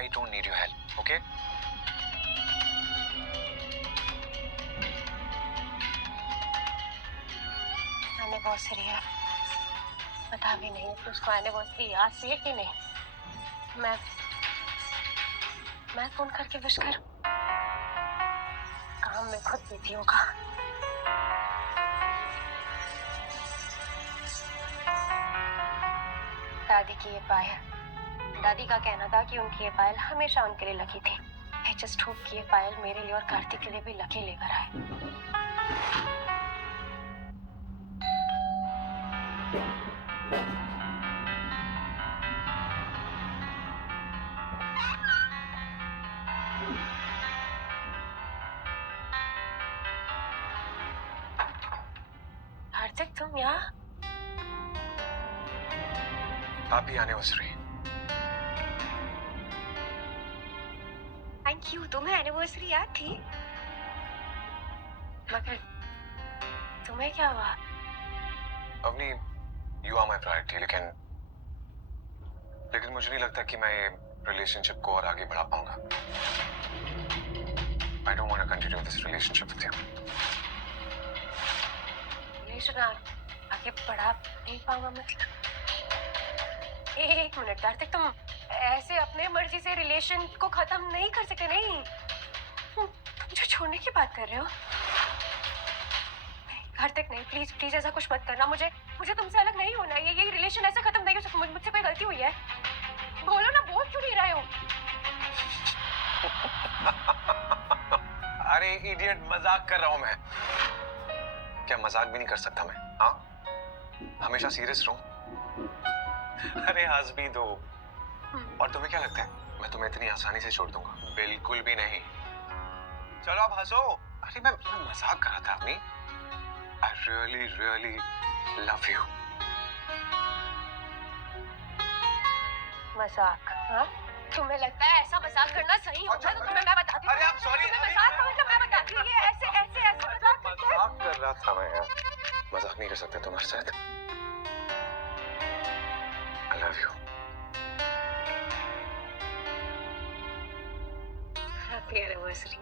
I don't need your help, okay? Anniversary है, पता भी नहीं कि उसको एनिवर्सरी याद सी है कि नहीं। मैं फोन करके विश करूं? काम में खुद बिजी होगा। दादी की ये पायल, दादी का कहना था कि उनकी ये पायल हमेशा उनके लिए लकी थी। आई जस्ट होप कि ये पायल मेरे लिए और कार्तिक के लिए भी लकी लेकर आए। कार्तिक तुम यहाँ? Happy anniversary. Thank you. तुम्हें एनिवर्सरी याद थी? मगर तुम्हें क्या हुआ? Avni, you are my priority, लेकिन मुझे नहीं लगता कि मैं ये रिलेशनशिप को और आगे बढ़ा पाऊंगा। I don't want to continue this relationship with you. Relation आगे बढ़ा नहीं पाऊंगा मतलब? एक मिनट कार्तिक, तुम ऐसे अपने मर्जी से रिलेशन को खत्म नहीं कर सकते। नहीं, तुम मुझे छोड़ने की बात कर रहे हो? कार्तिक नहीं, प्लीज प्लीज ऐसा कुछ मत करना। मुझे तुमसे अलग नहीं होना। ये रिलेशन ऐसे खत्म नहीं हो सकता। मुझसे कोई गलती हुई है? बोलो ना, बोल क्यों नहीं रहे हो? अरे इडियट, मजाक कर रहा हूं मैं। क्या मजाक भी नहीं कर सकता मैं? हाँ, हमेशा सीरियस रहूं? अरे हंस भी दो। और तुम्हें क्या लगता है मैं तुम्हें इतनी आसानी से छोड़ दूंगा? बिल्कुल भी नहीं। चलो आप हंसो। अरे मैं मजाक कर रहा था अपनी। I really, really love you. मजाक? हाँ? तुम्हें लगता है ऐसा मजाक करना सही होता है? तो तुम्हें मैं बताती हूँ। अरे I'm sorry, मजाक का मतलब मैं बताती हूँ। ये ऐसे मजाक करते हैं। मजाक कर रहा था मैं यार। मजाक नहीं कर सकते तुम्हारे साथ। I love you. Happy anniversary.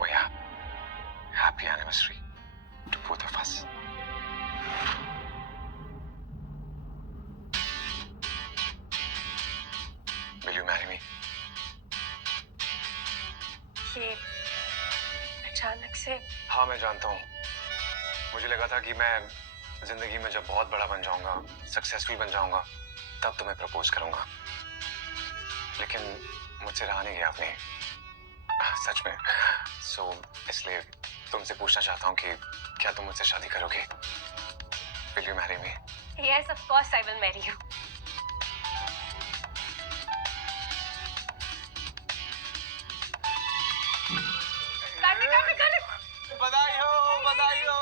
Oh yeah. Happy anniversary to both of us. Will you marry me? ये अचानक से? हाँ मैं जानता हूँ। मुझे लगा था कि मैं जिंदगी में जब बहुत बड़ा बन जाऊंगा, सक्सेसफुल बन जाऊंगा, तब तुम्हें प्रपोज करूंगा। लेकिन मुझसे रहा नहीं गया आपने, सच में। सो इसलिए तुमसे पूछना चाहता हूँ कि क्या तुम मुझसे शादी करोगे? Will you marry me? Yes, of course I will marry you. बधाई हो।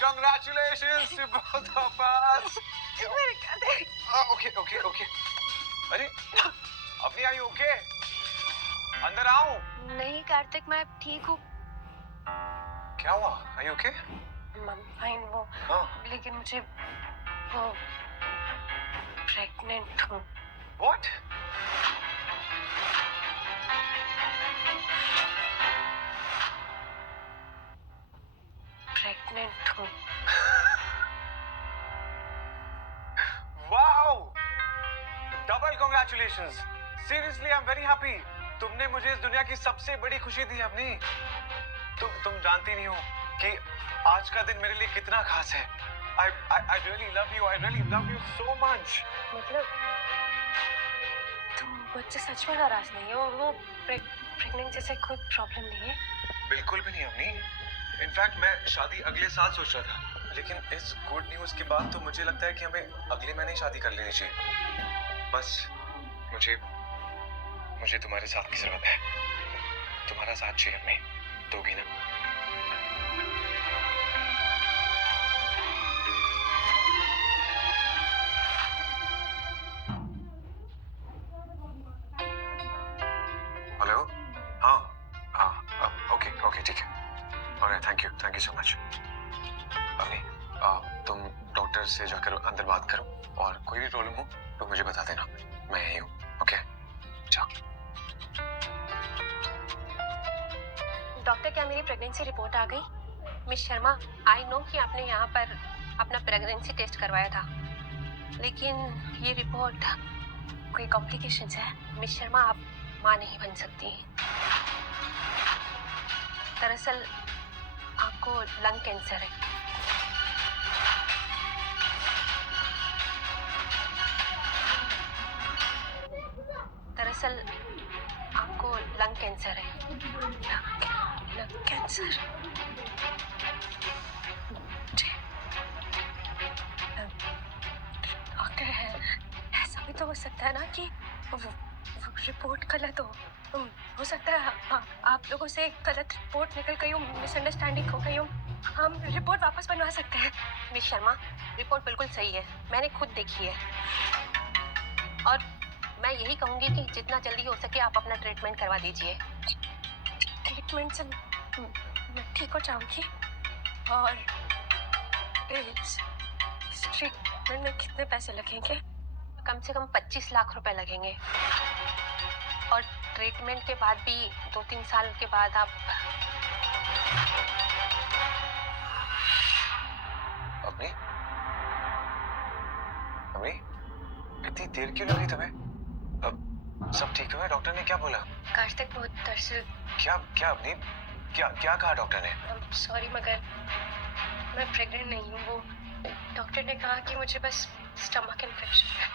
Congratulations to both of us. Okay. अरे अपनी आई ओके? अंदर आओ। नहीं कार्तिक, मैं ठीक हूँ। क्या हुआ? आई ओके? फाइन वो। हाँ। लेकिन मुझे वो प्रेग्नेंट हूँ। What? प्रेग्नेंट हूँ। Wow! Double congratulations. Seriously, I'm very happy. तुमने मुझे इस दुनिया की सबसे बड़ी खुशी दी अपनी। तुम जानती नहीं हो कि आज का दिन मेरे लिए कितना खास है। I really love you. I really love you so much. मतलब तुम मुझसे सच में नाराज नहीं हो? वो प्रेग्नेंसी से कोई प्रॉब्लम नहीं है? बिल्कुल भी नहीं अवनी। इनफैक्ट मैं शादी अगले साल सोच रहा था, लेकिन इस गुड न्यूज के बाद तो मुझे लगता है कि हमें अगले महीने ही शादी कर लेनी चाहिए। बस मुझे तुम्हारे साथ की जरूरत है। तुम्हारा साथ चाहिए अवनी, दोगी ना? हेलो? हाँ, ओके ठीक है। Alright, thank you so much. Avni, तुम डॉक्टर से जाकर अंदर बात करो और कोई भी प्रॉब्लम हो तो मुझे बता देना। मैं यही हूँ। ओके, जाओ। डॉक्टर, क्या मेरी प्रेगनेंसी रिपोर्ट आ गई? मिस शर्मा, आई नो कि आपने यहाँ पर अपना प्रेगनेंसी टेस्ट करवाया था, लेकिन ये रिपोर्ट, कोई कॉम्प्लिकेशंस है? मिस शर्मा, आप माँ नहीं बन सकती। दरअसल आपको लंग कैंसर है। दरअसल आपको लंग कैंसर है। Lung cancer? डॉक्टर है, ऐसा भी तो हो सकता है ना कि वो रिपोर्ट गलत हो सकता है आप लोगों से गलत रिपोर्ट निकल गई हो, मिसअंडरस्टैंडिंग हो गई हो। हम रिपोर्ट वापस बनवा सकते हैं। मिस शर्मा, रिपोर्ट बिल्कुल सही है, मैंने खुद देखी है। और मैं यही कहूंगी कि जितना जल्दी हो सके आप अपना ट्रीटमेंट करवा दीजिए। ट्रीटमेंट से मैं ठीक हो जाऊंगी? और इस ट्रीटमेंट में कितने पैसे लगेंगे? कम से कम 25 लाख रुपए लगेंगे। और ट्रीटमेंट के बाद भी 2-3 साल के बाद आप अपनी अम्मी, इतनी देर क्यों लगी तुम्हें? अब सब ठीक है? डॉक्टर ने क्या बोला? कार्तिक, बहुत दरअसल क्या क्या अपनी क्या क्या कहा डॉक्टर ने? सॉरी, मगर मैं प्रेग्नेंट नहीं हूँ। वो डॉक्टर ने कहा कि मुझे बस स्टमक इन्फेक्शन है।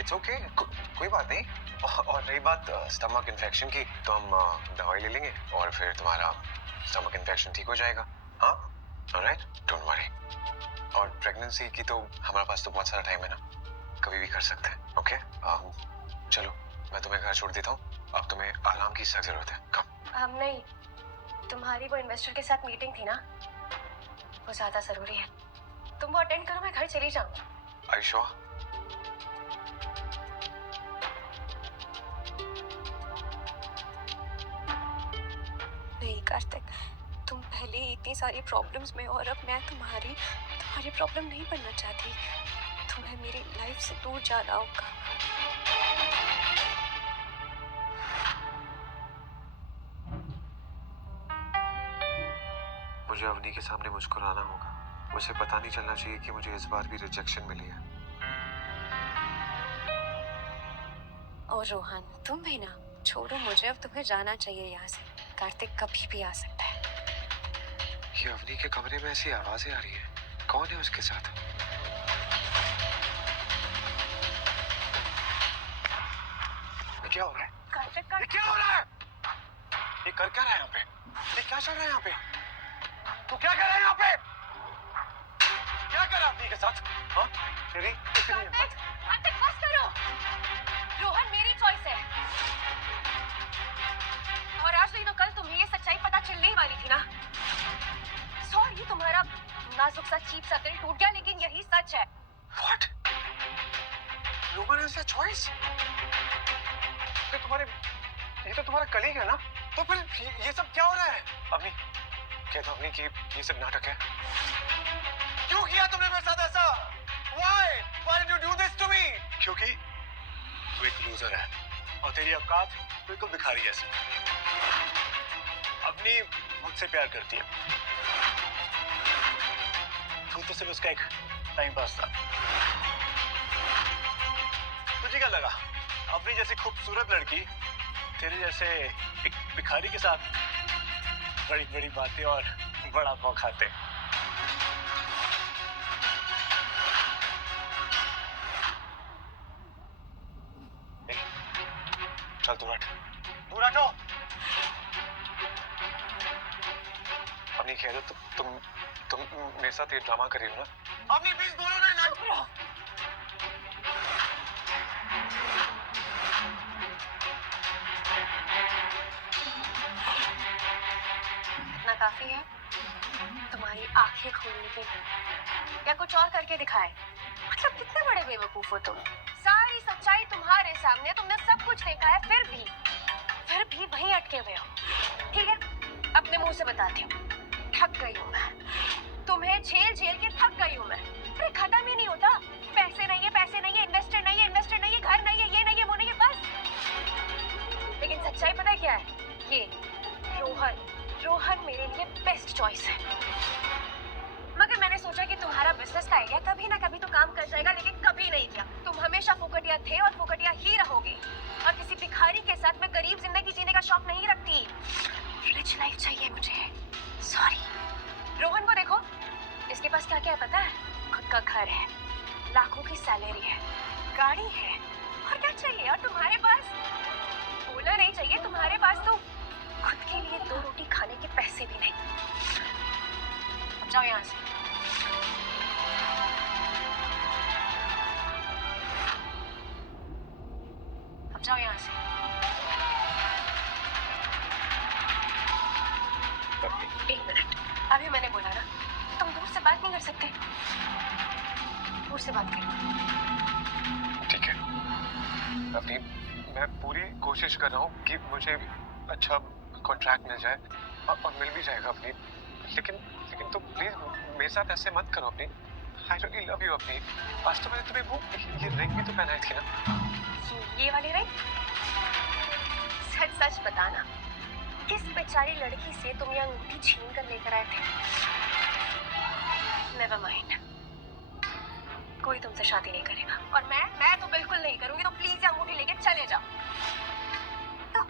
इट्स ओके, कोई बात नहीं। और रही बात स्टमक इन्फेक्शन की, तो हम दवाई ले लेंगे और फिर तुम्हारा स्टमक इन्फेक्शन ठीक हो जाएगा। हाँ, ऑलराइट, डोंट वरी। और प्रेगनेंसी की तो हमारे पास तो बहुत सारा टाइम है ना, कभी भी कर सकते हैं। ओके, चलो मैं तुम्हें घर छोड़ देता हूँ, अब तुम्हें आराम की सख्त जरूरत है। कम नहीं, तुम्हारी वो इन्वेस्टर के साथ मीटिंग थी ना, वो ज्यादा जरूरी है। तुम वो अटेंड करो, मैं घर चली जाऊँ। I sure? नहीं कार्तिक, तुम पहले ही इतनी सारी प्रॉब्लम्स में, और अब मैं तुम्हारी प्रॉब्लम नहीं बनना चाहती। तुम्हें मेरी लाइफ से दूर जाना होगा। मुझे अवनी के सामने मुस्कुराना होगा। उसे पता नहीं चलना चाहिए कि मुझे इस बार भी रिजेक्शन मिली है। और रोहन, तुम भी ना, छोड़ो मुझे, अब तुम्हें जाना चाहिए यहाँ से। कार्तिक कभी भी आ सकता है। ये अवनी के कमरे में ऐसी आवाजें आ रही है, कौन है उसके साथ? क्या हो रहा है? कार्तिक, ये क्या हो रहा है? ये कर क्या रहा है यहाँ पे? ये क्या चल रहा है यहाँ पे? तू क्या कर रहा है यहाँ पे? क्या कर रहा है अवनी के साथ? हाँ? तेरी इतनी हिम्मत? कार्तिक, बस करो। रोहन मेरी चॉइस है, और आज नहीं तो कल तुम्हें ये सच्चाई पता चलने ही वाली थी ना। सॉरी, तुम्हारा नाजुक सा चीप सा दिल टूट गया, लेकिन यही सच है। What? Rohan has a choice? ये तो तुम्हारा कलीग है ना, तो फिर ये सब क्या हो रहा है? अवनी, क्या तो अवनी की ये सब नाटक है? क्यों किया तुमने मेरे साथ ऐसा? Why? Why did you do this to me? क्योंकि तू एक लूजर है और तेरी औकात बिल्कुल भिखारी जैसी। अवनी मुझसे प्यार करती है, तू तो सिर्फ उसका एक टाइम पास था। तुझे क्या लगा अवनी जैसी खूबसूरत लड़की तेरे जैसे एक भिखारी के साथ बड़ी बड़ी बातें और बड़ा पाव खाते? चल तू हट, दूर हटो। अपनी कह दो, तुम मेरे साथ ये ड्रामा कर रही हो ना? अपनी प्लीज बोलो ना। इतना काफी है तुम्हारी आंखें खोलने के लिए, या कुछ और करके दिखाए? मतलब कितने बड़े बेवकूफ हो तुम। सारी सच्चाई तुम्हारे सामने, तुमने सब कुछ देखा है, फिर भी वहीं अटके हुए हो। ठीक है, अपने मुंह से बताती हूँ, थक गई हूँ मैं, तुम्हें झेल झेल के थक गई हूँ मैं। अरे खत्म ही नहीं होता, पैसे नहीं है, इन्वेस्ट ये रोहन रोहन मेरे लिए बेस्ट चॉइस है। मगर मैंने सोचा कि तुम्हारा बिजनेस का आइडिया कभी ना कभी तो काम कर जाएगा, लेकिन कभी नहीं किया। तुम हमेशा फुकटिया थे और फुकटिया ही रहोगे। और किसी भिखारी के साथ मैं गरीब जिंदगी जीने का शौक नहीं रखती। रिच लाइफ चाहिए मुझे। सॉरी। रोहन को देखो, इसके पास क्या क्या है पता है? खुद का घर है, लाखों की सैलरी है, गाड़ी है, और क्या चाहिए? और तुम्हारे पास बोला नहीं चाहिए, तुम्हारे पास तो खुद के लिए 2 रोटी खाने के पैसे भी नहीं। अब जाओ यहाँ से। अब जाओ यहाँ से। एक मिनट, अभी मैंने बोला ना, तुम दूर से बात नहीं कर सकते। दूर से बात करो। ठीक है अपनी, मैं पूरी कोशिश कर रहा हूँ कि मुझे अच्छा कॉन्ट्रैक्ट मिल जाए और मिल भी जाएगा अपनी, लेकिन तो प्लीज मेरे साथ ऐसे मत करो अपनी। आई रियली लव यू अपनी। आज तो मैंने तुम्हें वो ये रिंग भी तो पहनाई थी ना। ये वाली रिंग? सच सच बताना, किस बेचारी लड़की से तुम ये अंगूठी छीन कर लेकर आए थे? नेवर माइंड, कोई तुमसे शादी नहीं करेगा। और मैं तो बिल्कुल नहीं करूंगी। तो प्लीज ये अंगूठी लेके चले जाओ। तो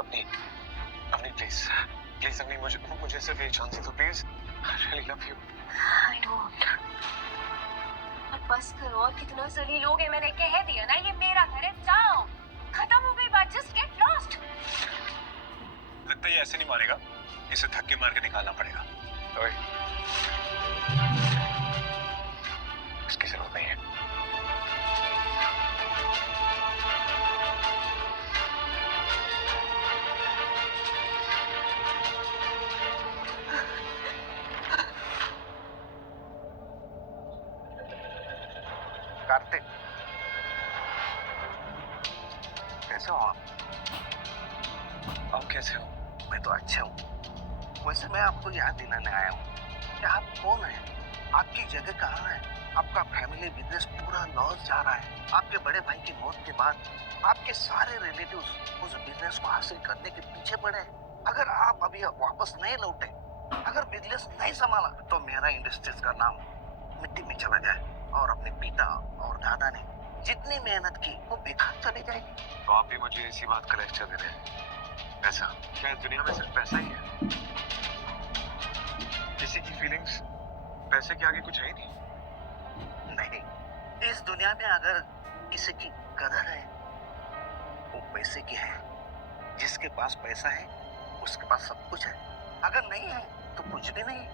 अपनी प्लीज प्लीज अपनी, मुझे सिर्फ एक चांस दो please. I really love you. I don't. और बस करो, और कितना जलील लोग हैं। मैंने कह दिया ना, ये मेरा घर है। जाओ, खत्म हो गई बात। Just get lost. लगता है ये ऐसे नहीं मारेगा, इसे धक्के मार के निकालना पड़ेगा। ओए, इसकी जरूरत नहीं है। कार्तिक, कैसे हो आप? आप कैसे हो? मैं तो अच्छा हूँ। वैसे मैं आपको याद दिलाने आया हूँ कि आप कौन हैं, आपकी जगह कहाँ है। आपका फैमिली बिजनेस पूरा लॉस जा रहा है। आपके बड़े भाई की मौत के बाद आपके सारे रिलेटिव्स उस बिजनेस को हासिल करने के पीछे पड़े हैं। अगर आप अभी वापस नहीं लौटे, अगर बिजनेस नहीं संभाला, तो मेरा इंडस्ट्रीज का नाम मिट्टी में चला जाए और अपने पिता और दादा ने जितनी मेहनत की वो बेकार चली जाएगी। तो आप भी मुझे इसी बात का लेक्चर दे रहे हैं? पैसा क्या इस दुनिया में सिर्फ पैसा ही है? किसी की फीलिंग्स पैसे के आगे कुछ है ही नहीं। नहीं, इस दुनिया में अगर किसी की कदर है वो पैसे की है। जिसके पास पैसा है उसके पास सब कुछ है, अगर नहीं है तो कुछ भी नहीं।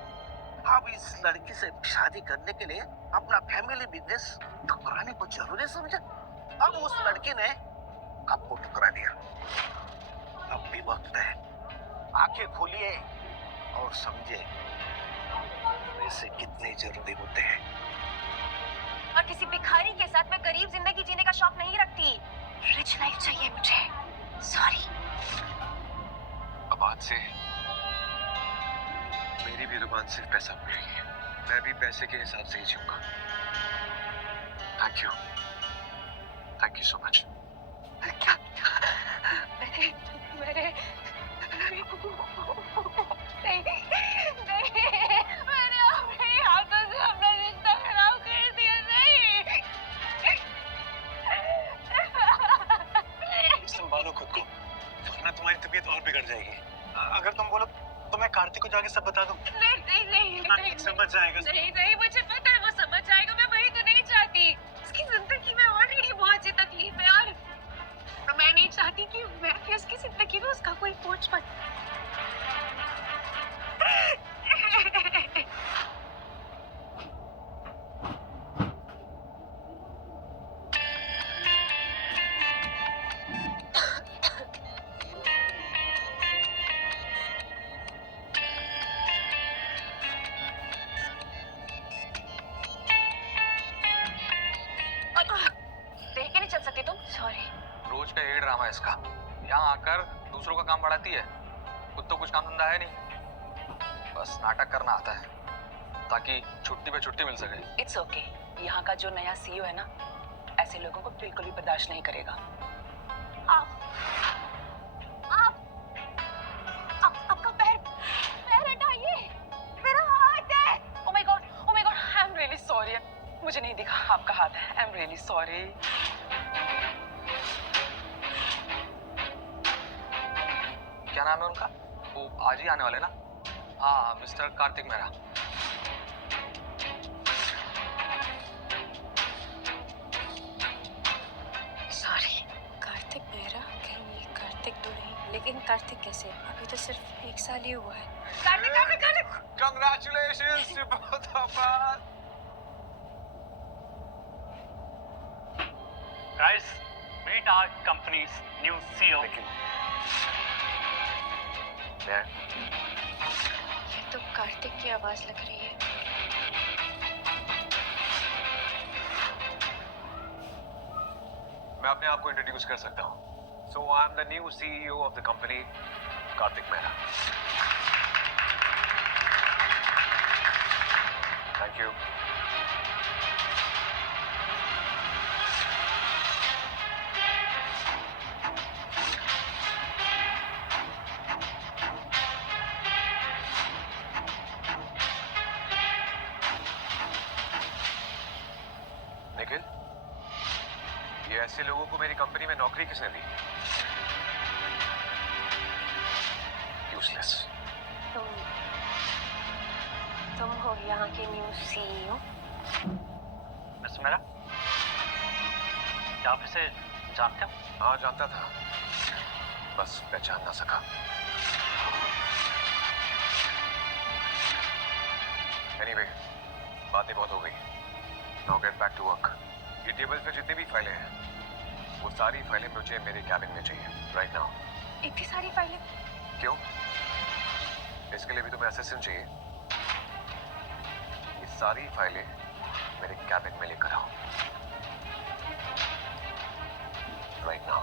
आप इस लड़की से शादी करने के लिए अपना फैमिली बिजनेस ठुकराने को जरूरी समझा। अब उस लड़की ने आपको ठुकरा दिया। अब भी वक्त है, आंखें खोलिए और समझिए पैसे कितने जरूरी होते हैं। और किसी भिखारी के साथ मैं गरीब जिंदगी जीने का शौक नहीं रखती। रिच लाइफ चाहिए मुझे। सॉरी। अब आज से मेरी भी जुबान सिर्फ पैसा बोलेगी। मैं भी पैसे के हिसाब से ही जीऊंगा। Thank you so much. क्या? मैंने नहीं, मैंने अपने हाथों से अपना रिश्ता खराब कर दिया। नहीं, संभालो खुद को, वरना तुम्हारी तबीयत और बिगड़ जाएगी। अगर तुम बोलो तो मैं कार्तिक को जाके सब बता दूं। नहीं, समझ जाएगा। नहीं, मुझे पता है वो समझ जाएगा। मैं वही तो नहीं चाहती। उसकी जिंदगी में ऑलरेडी बहुत सी तकलीफ है, और मैं नहीं चाहती कि मैं भी उसकी जिंदगी में उसका कोई बोझ बन। देख के नहीं चल सकती तुम? सॉरी। रोज का यही ड्रामा है इसका। यहाँ आकर दूसरों का काम बढ़ाती है, खुद तो कुछ काम धंधा है नहीं, बस नाटक करना आता है ताकि छुट्टी पे छुट्टी मिल सके। It's okay. यहाँ का जो नया सीईओ है ना, ऐसे लोगों को बिल्कुल भी बर्दाश्त नहीं करेगा। आओ। मुझे नहीं दिखा आपका हाथ है। I am really sorry. क्या नाम है उनका? वो आज ही आने वाले ना? हाँ, मिस्टर कार्तिक मेहरा। सॉरी। कार्तिक मेहरा? कहीं ये कार्तिक तो नहीं? लेकिन कार्तिक कैसे? अभी तो सिर्फ 1 साल ही हुआ है। Kartik Kartik Kartik! Congratulations to both of us. Guys, meet our company's new CEO. मैं ये तो कार्तिक की आवाज लग रही है। मैं अपने आप को इंट्रोड्यूस कर सकता हूँ। So I'm the new CEO of the company, Kartik Mehra. Thank you. Nikhil, ये ऐसे लोगों को मेरी कंपनी में नौकरी किसने दी? यूजलेस। तुम हो यहाँ के न्यू सीईओ? मिस मेरा, क्या आप इसे जानते हो? हाँ, जानता था, बस पहचान ना सका। Anyway, बातें बहुत हो गई। Now get back to work. ये टेबल पे जितनी भी फाइलें हैं, वो सारी फाइलें मुझे मेरे कैबिन में चाहिए, right now. इतनी सारी फाइलें? क्यों? इसके लिए भी तुम्हें असिस्टेंट चाहिए। ये सारी फाइलें मेरे कैबिन में लेकर आओ, right now.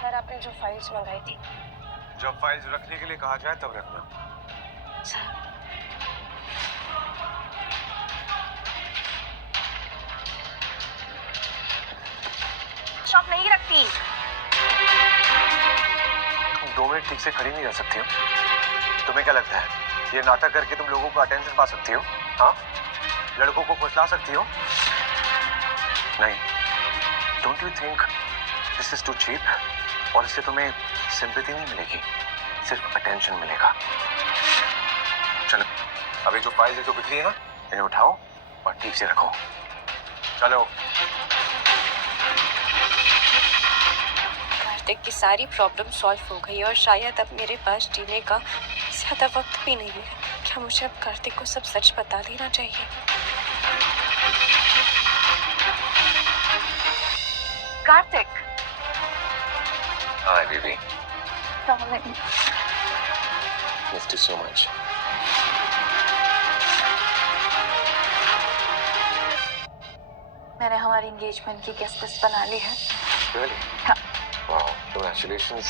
सर, आपने जो फाइल्स मंगाई थी। जब फाइल्स रखने के लिए कहा जाए तब रखना। सर, शॉप नहीं रखती। तुम 2 मिनट ठीक से खड़ी नहीं रह सकती हो? तुम्हें क्या लगता है ये नाटक करके तुम लोगों का अटेंशन पा सकती हो? हाँ, लड़कों को फुसला सकती हो? नहीं। Don't you think this is too cheap? और इससे तुम्हें सिंपैथी नहीं मिलेगी, सिर्फ अटेंशन मिलेगा। चलो, अभी जो फाइल जो बिखरी है ना, इन्हें उठाओ और ठीक से रखो। चलो। कार्तिक की सारी प्रॉब्लम सॉल्व हो गई और शायद अब मेरे पास जीने का ज्यादा वक्त भी नहीं है। क्या मुझे अब कार्तिक को सब सच बता देना चाहिए? Kartik! Hi baby. Missed you so much. मैंने हमारी एंगेजमेंट की गेस्ट लिस्ट बना ली है। Really? हाँ। Wow, congratulations.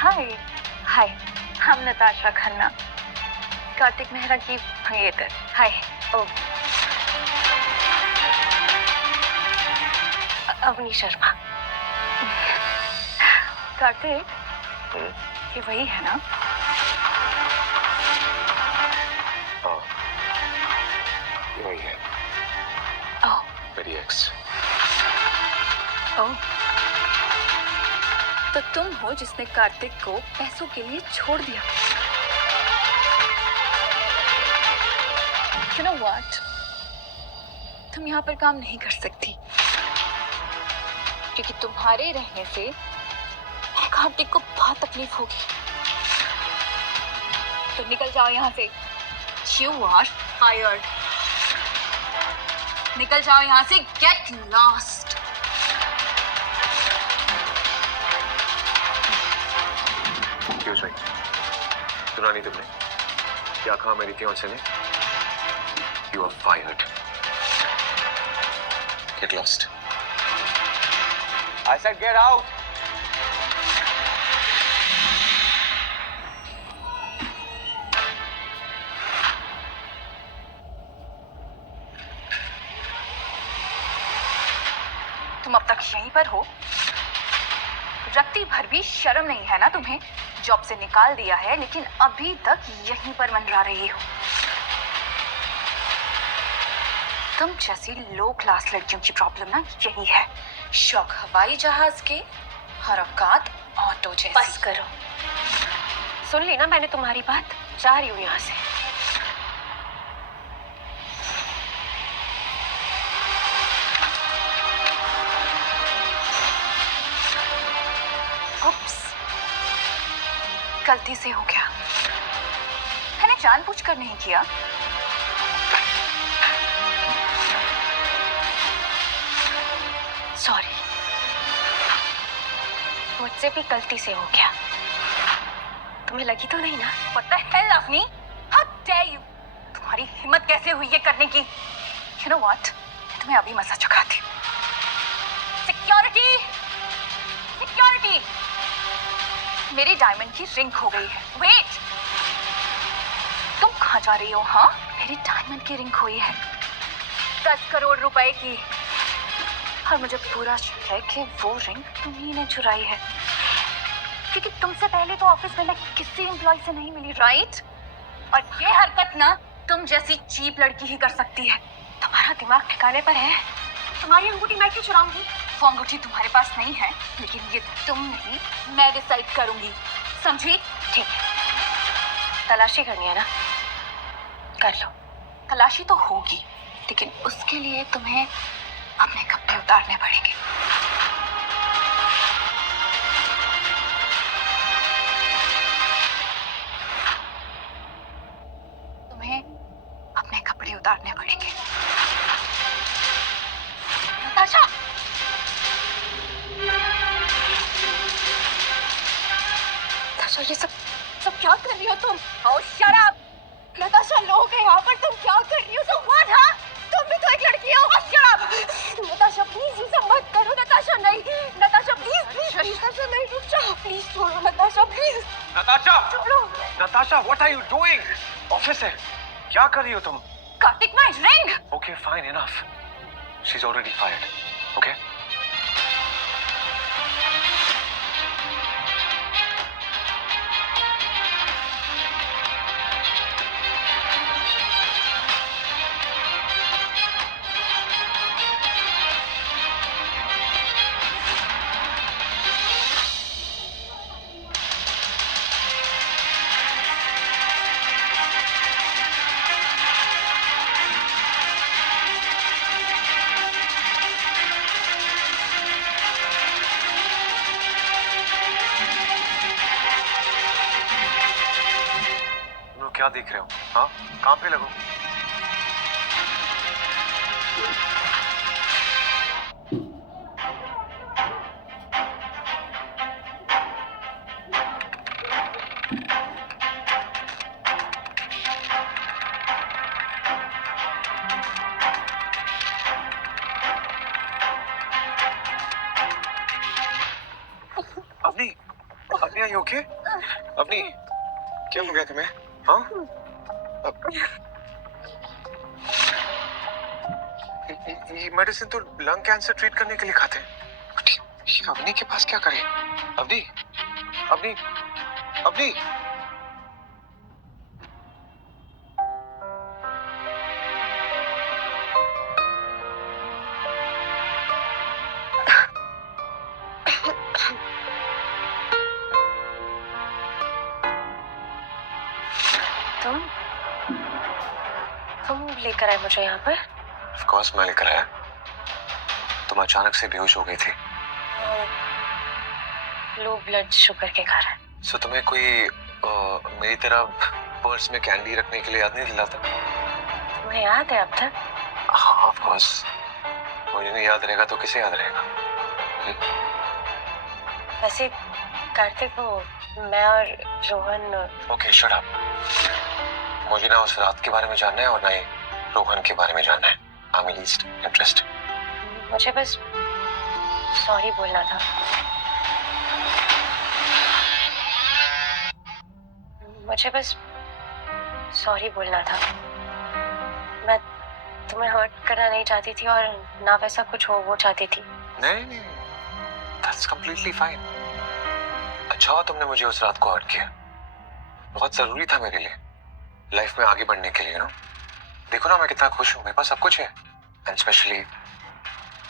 हाय हाय, हम नताशा खन्ना, कार्तिक मेहरा की मंगेतर। हाय। ओ, अवनी शर्मा। कार्तिक, हम्म, ये वही है ना? हाँ, ये वही है, ओह मेरी एक्स। ओह, तो तुम हो जिसने कार्तिक को पैसों के लिए छोड़ दिया। You know what? तुम यहाँ पर काम नहीं कर सकती, क्योंकि तुम्हारे रहने से कार्तिक को बहुत तकलीफ होगी। तो निकल जाओ यहाँ से। You are fired. निकल जाओ यहाँ से। Get lost. Excuse me. सुना नहीं तुमने? क्या कहा मेरी फियांसे ने? You are fired. Get lost. I said get out. तुम अब तक यहीं पर हो? रत्ती भर भी शर्म नहीं है ना तुम्हें? जॉब से निकाल दिया है लेकिन अभी तक यहीं पर मंडरा रही हो। तुम जैसी लो क्लास लड़कियों की प्रॉब्लम ना यही है। शौक हवाई जहाज के और औकात ऑटो जैसी। बस करो, सुन ली ना मैंने तुम्हारी बात, जा रही हूँ यहाँ से। उप्स, गलती से हो गया। मैंने जानबूझकर नहीं किया। सॉरी, मुझसे भी गलती से हो गया। तुम्हें लगी तो नहीं ना? What the hell, Avani? How dare you? तुम्हारी हिम्मत कैसे हुई ये करने की? You know what? मैं तुम्हें अभी मजा चुकाती हूँ। Security! Security! मेरी डायमंड की रिंग खो गई है। Wait! तुम कहाँ जा रही हो? हाँ, मेरी डायमंड की रिंग खोई है 10 करोड़ रुपए की। और मुझे पूरा शक है कि वो रिंग तुम्ही ने चुराई है, क्योंकि तुमसे पहले तो ऑफिस में मैं किसी एम्प्लॉय से नहीं मिली, राइट? और ये हरकत ना तुम जैसी चीप लड़की ही कर सकती है। तुम्हारा दिमाग ठिकाने पर है? तुम्हारी अंगूठी मैं क्यों चुराऊंगी? वो अंगूठी तुम्हारे पास नहीं है, लेकिन ये तुम नहीं, मैं डिसाइड करूंगी, समझी? ठीक है, तलाशी करनी है ना, कर लो। तलाशी तो होगी, लेकिन उसके लिए तुम्हें अपने कपड़े उतारने पड़ेंगे। तुम्हें अपने कपड़े उतारने पड़ेंगे। नताशा! नताशा, ये सब क्या कर रही हो तुम? Oh, shut up! नताशा, लोग हैं यहाँ पर, तुम क्या कर रही हो? So what, हाँ? तुम भी तो एक लड़की हो। Oh, shut up! Natasha please, ये सब मत करो। नताशा नहीं, नताशा प्लीज प्लीज, नताशा नहीं, रुक जाओ प्लीज, छोड़ो नताशा प्लीज। Natasha! छोड़ो। Natasha, what are you doing? Office है, क्या कर रही हो तुम? Kartik, my ring! Okay, fine, enough. She's already fired. Okay? क्या देख रहे हो? हाँ, काम पे लगो। Avani, Avani, are you okay? Avani, क्या हो गया तुम्हें? हाँ? ये मेडिसिन तो लंग कैंसर ट्रीट करने के लिए खाते हैं। ये अवनी के पास क्या करे? अवनी, अवनी, अवनी। तुम लेकर आए मुझे यहाँ पर? ऑफ कोर्स मैं लेकर आया। तुम अचानक से बेहोश हो गई थी। लो ब्लड शुगर के कारण। सो तुम्हें कोई मेरी तरह पर्स में कैंडी रखने के लिए याद नहीं दिलाता? तुम्हें याद है अब तक? हाँ ऑफ कोर्स, मुझे नहीं याद रहेगा तो किसे याद रहेगा? वैसे कार्तिक, वो मैं और रोहन। Okay shut up. मुझे ना उस रात के बारे में जानना है और ना ही रोहन के बारे में जानना है। I am least interest. मुझे बस सॉरी बोलना था। मुझे बस सॉरी बोलना था। मैं तुम्हें हर्ट करना नहीं चाहती थी और ना वैसा कुछ हो वो चाहती थी। नहीं नहीं, दैट्स कंप्लीटली फाइन। अच्छा हुआ तुमने मुझे उस रात को हर्ट किया, बहुत जरूरी था मेरे लिए लाइफ में आगे बढ़ने के लिए। देखो ना मैं कितना खुश हूँ, मेरे पास सब कुछ है। एंड स्पेशली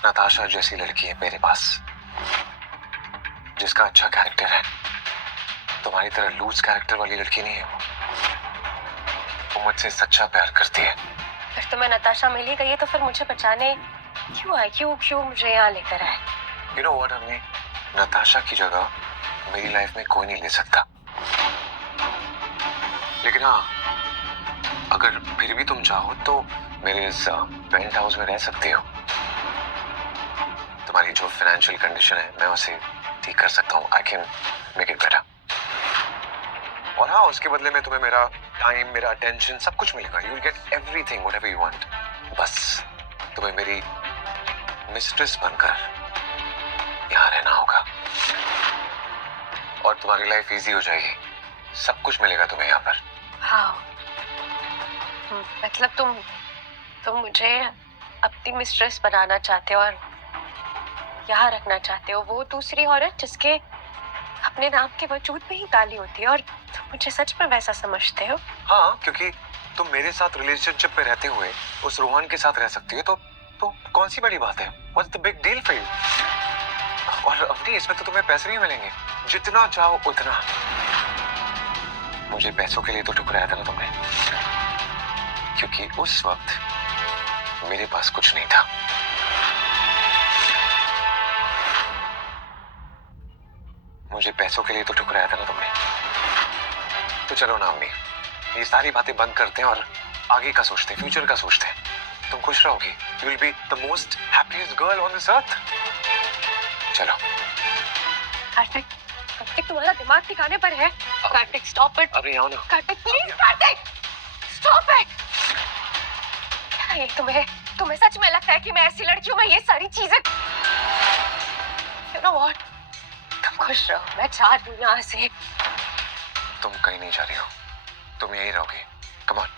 नताशा जैसी लड़की है मेरे पास, जिसका अच्छा कैरेक्टर है। तुम्हारी तरह लूज कैरेक्टर वाली लड़की नहीं है वो मुझसे सच्चा प्यार करती है। फिर तुम्हें नताशा मिल ही गई है तो फिर मुझे बचाने क्यों आए? क्यों मुझे यहाँ लेकर आए? यू नो व्हाट हमने, नताशा की जगह मेरी लाइफ में कोई नहीं ले सकता। लेकिन हाँ, अगर फिर भी तुम चाहो तो मेरे इस पेंट हाउस में रह सकते हो। तुम्हारी जो फाइनेंशियल कंडीशन है मैं उसे ठीक कर सकता हूँ। I can make it better. और हाँ, उसके बदले में तुम्हें मेरा टाइम, मेरा अटेंशन सब कुछ मिलेगा। You will get everything whatever you want. बस तुम्हें मेरी मिस्ट्रेस बनकर यहाँ रहना होगा और तुम्हारी लाइफ इजी हो जाएगी। सब कुछ मिलेगा तुम्हें यहाँ पर। हाँ, मतलब तुम मुझे अपनी मिस्ट्रेस बनाना चाहते हो और यहाँ रखना चाहते हो वो दूसरी औरत जिसके अपने नाम के वजूद में ही गाली होती है, और तुम मुझे सच में वैसा समझते हो? हाँ, क्योंकि तुम मेरे साथ रिलेशनशिप में रहते हुए उस रोहन के साथ रह सकती हो तो कौन सी बड़ी बात है? What's the big deal for you? और अवनी, इसमें तो तुम्हें पैसे भी मिलेंगे, जितना चाहो उतना। मुझे पैसों के लिए तो ठुकराया था ना तुमने, क्योंकि उस वक्त मेरे पास कुछ नहीं था। मुझे पैसों के लिए तो ठुकराया था ना तुमने। तो चलो ना अम्मी, ये सारी बातें बंद करते हैं और आगे का सोचते हैं, फ्यूचर का सोचते हैं। तुम खुश रहोगी, you will be the most happiest girl on this earth. चलो। कार्तिक तुम्हारा दिमाग ठिकाने पर है? Kartik stop it. अरे आओ ना। Kartik please, Kartik stop it. क्या ये तुम्हें सच में लगता है कि मैं ऐसी लड़की हूँ? मैं ये सारी चीजें, यू नो व्हाट, तुम खुश रहो, मैं जा रही हूँ यहाँ से। तुम कहीं नहीं जा रही हो, तुम यहीं रहोगे। Come on,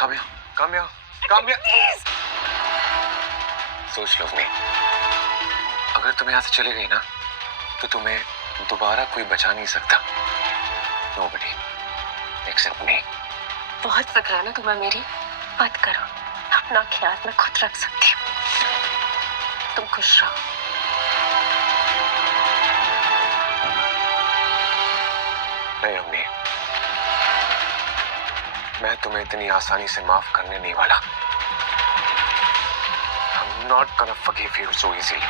come here, come here, come here please. सोच लो अम्मी, अगर तुम यहाँ से चले गई ना तो तुम्हें दोबारा कोई बचा नहीं सकता। Nobody except me। बहुत फिक्र है ना तुम्हें मेरी? मत करो, अपना ख्याल मैं खुद रख सकती हूँ। तुम खुश रहो। नहीं अम्मी, मैं तुम्हें इतनी आसानी से माफ करने नहीं वाला। I'm not gonna forgive you so easily।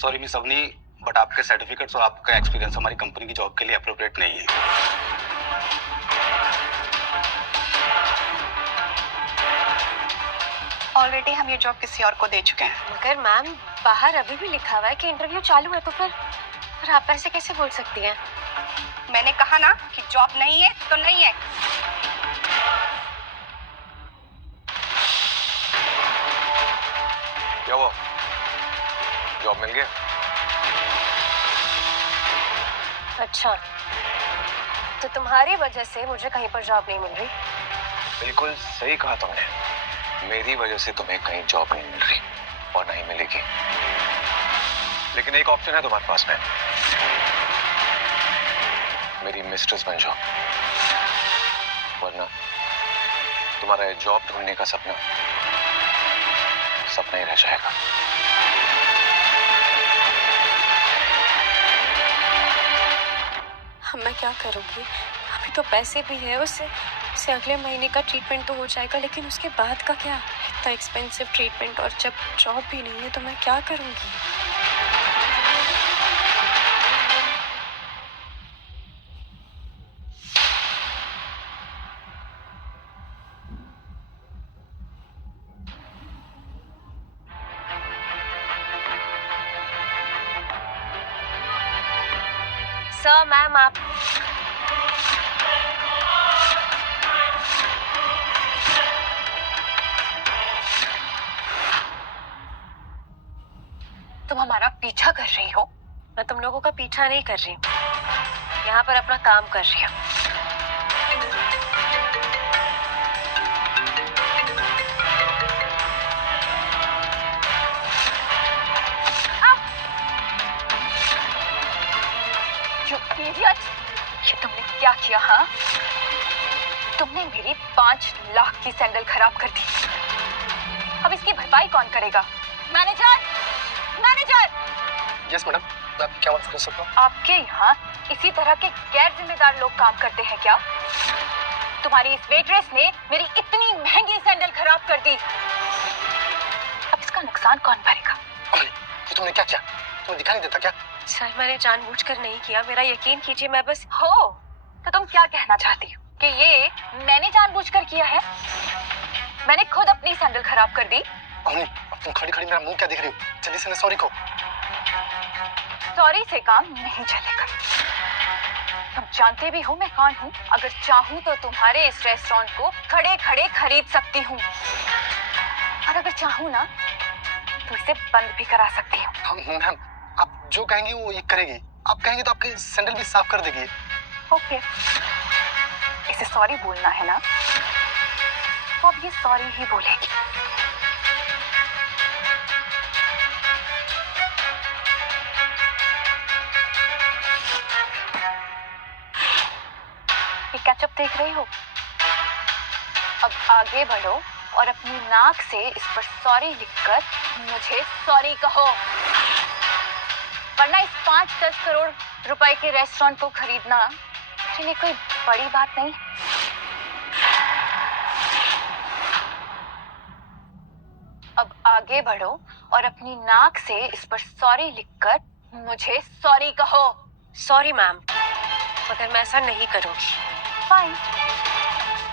Sorry miss Avni, but आपके सर्टिफिकेट्स और आपका एक्सपीरियंस हमारी कंपनी की जॉब के लिए अप्रोप्रिएट नहीं है। ऑलरेडी हम ये जॉब किसी और को दे चुके हैं। मगर मैम, बाहर अभी भी लिखा हुआ है कि इंटरव्यू चालू है, तो फिर आप ऐसे कैसे बोल सकती हैं? मैंने कहा ना कि जॉब नहीं है तो नहीं है। क्या हुआ, जॉब मिल गया? अच्छा, तो तुम्हारी वजह से मुझे कहीं पर जॉब नहीं मिल रही? बिल्कुल सही कहा तुमने, मेरी वजह से तुम्हें कहीं जॉब नहीं मिल रही और नहीं मिलेगी। लेकिन एक ऑप्शन है तुम्हारे पास में, मेरी मिस्ट्रेस बन जाओ, वरना तुम्हारा ये जॉब ढूंढने का सपना सपना ही रह जाएगा। अब मैं क्या करूँगी? अभी तो पैसे भी है, उससे अगले महीने का ट्रीटमेंट तो हो जाएगा, लेकिन उसके बाद का क्या? इतना एक्सपेंसिव ट्रीटमेंट, और जब जॉब भी नहीं है तो मैं क्या करूँगी? सर मैम आप तुम हमारा पीछा कर रही हो? मैं तुम लोगों का पीछा नहीं कर रही हूँ, यहाँ पर अपना काम कर रही हूँ। You idiot! ये तुमने क्या किया? हाँ, तुमने मेरी 5 लाख की सैंडल खराब कर दी। अब इसकी भरपाई कौन करेगा? Manager, manager! यस मैडम, मैं आपकी क्या मदद कर सकता हूँ? आपके यहाँ इसी तरह के गैर जिम्मेदार लोग काम करते हैं क्या? तुम्हारी इस वेट्रेस ने मेरी इतनी महंगी सैंडल खराब कर दी। अब इसका नुकसान कौन भरेगा? ये तुमने क्या किया? तुम्हें दिखाई नहीं देता क्या? सर मैंने जानबूझकर नहीं किया, मेरा यकीन कीजिए। मैं बस हो तो तुम क्या कहना चाहती हो कि ये मैंने जानबूझकर किया है? मैंने खुद अपनी सैंडल खराब कर दी। अवनी, अब तुम खड़ी खड़ी मेरा मुंह क्या देख रही हो? जल्दी से सॉरी कहो। सॉरी से काम नहीं चलेगा। तुम जानते भी हो मैं कौन हूँ। अगर चाहूँ तो तुम्हारे इस रेस्टोरेंट को खड़े खड़े खरीद सकती हूँ, और अगर चाहूँ ना तो इसे बंद भी करा सकती हूँ। मैम, आप जो कहेंगी वो ये करेगी। आप कहेंगे तो आपकी सैंडल भी साफ कर देगी। ओके, इसे सॉरी बोलना है ना, तो अब ये सॉरी ही बोलेगी। ये केचप देख रही हो? अब आगे बढ़ो और अपनी नाक से इस पर सॉरी लिखकर मुझे सॉरी कहो, वरना इस 5-10 करोड़ रुपए के रेस्टोरेंट को खरीदना मेरे लिए कोई बड़ी बात नहीं। अब आगे बढ़ो और अपनी नाक से इस पर सॉरी लिखकर मुझे सॉरी कहो। सॉरी मैम, मगर मैं ऐसा नहीं करूँगी। फाइन,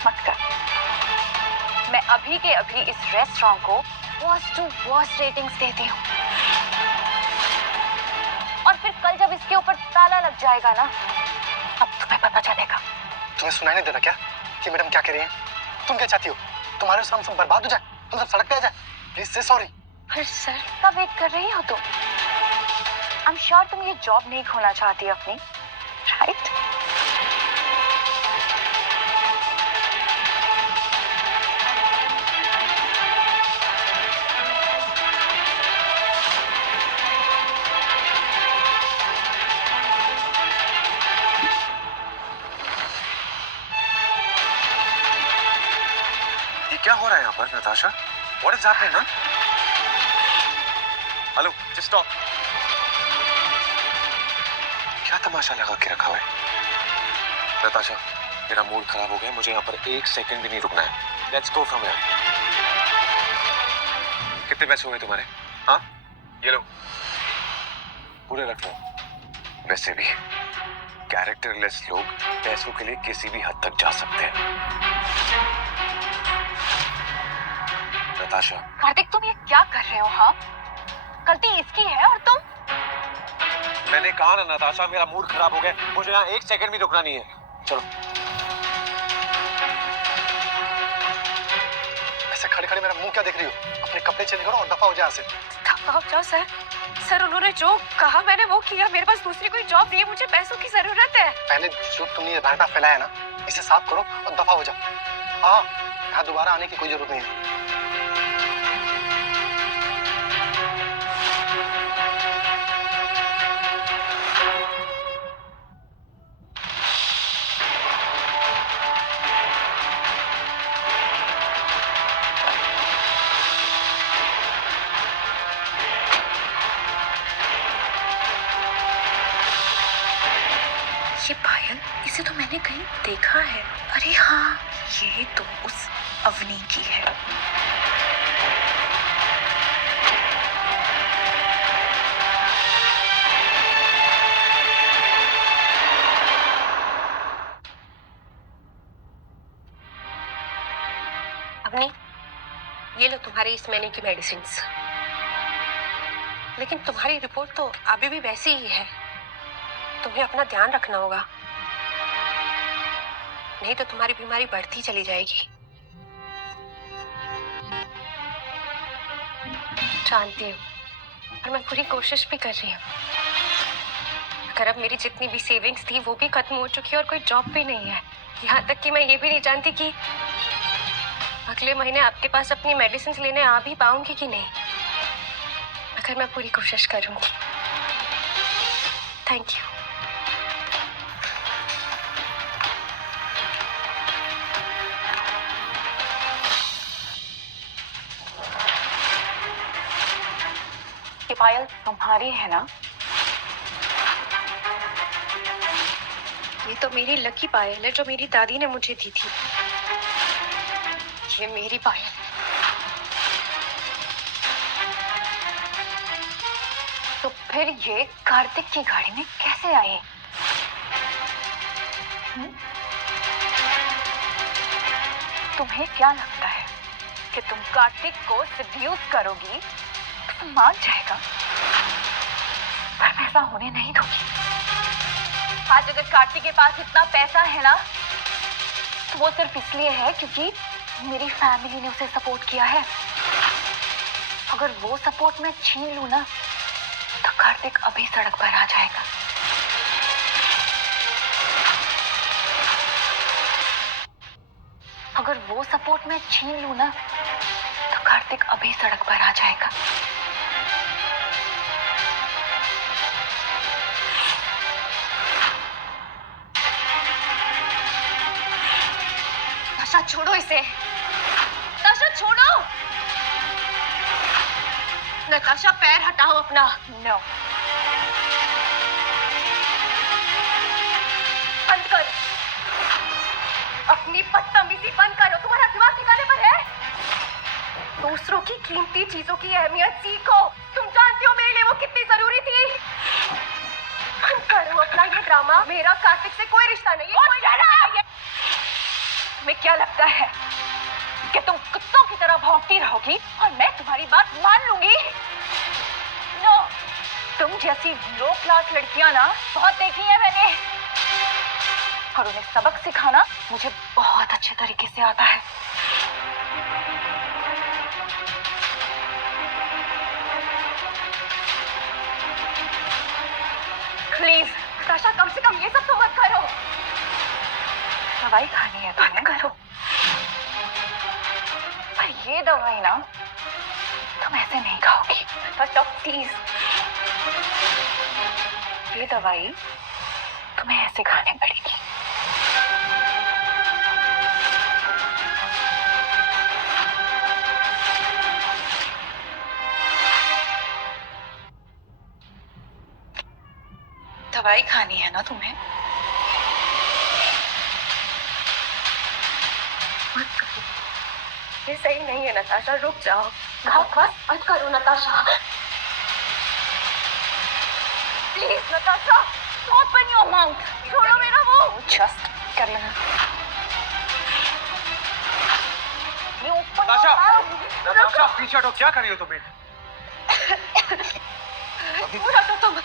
मत कर। मैं अभी के अभी इस रेस्टोरेंट को वर्स्ट टू वर्स्ट रेटिंग्स देती हूँ, और फिर कल जब इसके ऊपर ताला लग जाएगा ना, अब तुम्हें पता चलेगा। तुम्हें सुनाई नहीं दे रहा क्या कि मैडम क्या कह रही है? तुम क्या चाहती हो? तुम्हारे साथ हम सब बर्बाद हो जाए, हम सब सड़क पे आ जाए? प्लीज से सॉरी। पर सर कब वेट कर रही हो तुम? आई एम श्योर तुम ये जॉब नहीं खोना चाहती अपनी, राइट? क्या हो रहा है यहाँ पर Natasha? What is happening, huh? Hello, just stop. क्या तमाशा लगा के रखा हुआ है? नताशा, मेरा मूड खराब हो गया, मुझे यहाँ पर 1 सेकंड भी नहीं रुकना है। Let's go from here. कितने पैसे हुए तुम्हारे? हाँ? ये लो, पूरे रख लो। वैसे भी कैरेक्टरलेस लोग पैसों के लिए किसी भी हद तक जा सकते हैं। नताशा, कार्तिक, तुम ये क्या कर रहे हो? हाँ, गलती इसकी है और तुम। मैंने कहा ना नताशा, मेरा मूड खराब हो गया, मुझे यहाँ 1 सेकंड भी रुकना नहीं है। चलो। ऐसे खड़े खड़े मेरा मुंह क्या देख रही हो? अपने कपड़े चेंज करो और दफा हो जाए यहाँ से। दफा हो जाओ सर। सर उन्होंने जो कहा मैंने वो किया। मेरे पास दूसरी कोई जॉब नहीं है, मुझे पैसों की जरूरत है। पहले जो तुमने ये रायता फैलाया ना, इसे साफ करो और दफा हो जाओ। हाँ, यहाँ दोबारा आने की कोई जरूरत नहीं है। ये पायल, इसे तो मैंने कहीं देखा है। अरे हाँ, ये तो उस अवनी की है। अवनी, ये लो तुम्हारी इस महीने की मेडिसिन्स। लेकिन तुम्हारी रिपोर्ट तो अभी भी वैसी ही है। तुम्हें अपना ध्यान रखना होगा, नहीं तो तुम्हारी बीमारी बढ़ती चली जाएगी। जानती हूँ, और मैं पूरी कोशिश भी कर रही हूँ, मगर अब मेरी जितनी भी सेविंग्स थी वो भी खत्म हो चुकी है और कोई जॉब भी नहीं है। यहाँ तक कि मैं ये भी नहीं जानती कि अगले महीने आपके पास अपनी मेडिसिन लेने आ भी पाऊंगी कि नहीं, मगर मैं पूरी कोशिश करूंगी। Thank you. ये पायल तुम्हारी है ना? ये तो मेरी लकी पायल है जो मेरी दादी ने मुझे दी थी। ये मेरी पायल है। तो फिर ये कार्तिक की गाड़ी में कैसे आई? तुम्हें क्या लगता है कि तुम कार्तिक को सेड्यूस करोगी तो मान जाएगा? पर मैं ऐसा होने नहीं दूंगी। आज अगर कार्तिक के पास इतना पैसा है ना, तो वो सिर्फ इसलिए है क्योंकि मेरी फैमिली ने उसे सपोर्ट किया है। अगर वो सपोर्ट मैं छीन लूं ना, तो कार्तिक अभी सड़क पर आ जाएगा। अगर वो सपोर्ट मैं छीन लूं ना, तो कार्तिक अभी सड़क पर आ जाएगा। ताशा छोड़ो इसे, ताशा छोड़ो। नताशा पैर हटाओ अपना। नो, बंद करो, अपनी बदतमीजी बंद करो। तुम्हारा दिमाग ठिकाने पर है? दूसरों की कीमती चीजों की अहमियत सीखो। तुम जानते हो मेरे लिए वो कितनी जरूरी थी। बंद करो अपना ये ड्रामा। मेरा कार्तिक से कोई रिश्ता नहीं है। तुम्हें क्या लगता है कि तुम कुत्तों की तरह भौंकती रहोगी और मैं तुम्हारी बात मान लूंगी? नो, तुम जैसी लो क्लास लड़कियां ना बहुत देखी है मैंने, और उन्हें सबक सिखाना मुझे बहुत अच्छे तरीके से आता है। प्लीज ताशा, कम से कम ये सब तो मत करो। दवाई खानी है तुम्हें? करो। पर ये दवाई ना तुम ऐसे नहीं खाओगी। ताशा प्लीज, ये दवाई तुम्हें ऐसे खानी पड़ेगी। दवाई खानी है ना तुम्हें? मत करो, ये सही नहीं है नताशा। रुक जाओ। बस मत करो Natasha, please Natasha, open your mouth. छोड़ो मेरा मुंह। जस्ट कर लेना। You open your Natasha, mouth. Natasha पीछे हटो। क्या कर रही हो तुम? पूरा तो तुम।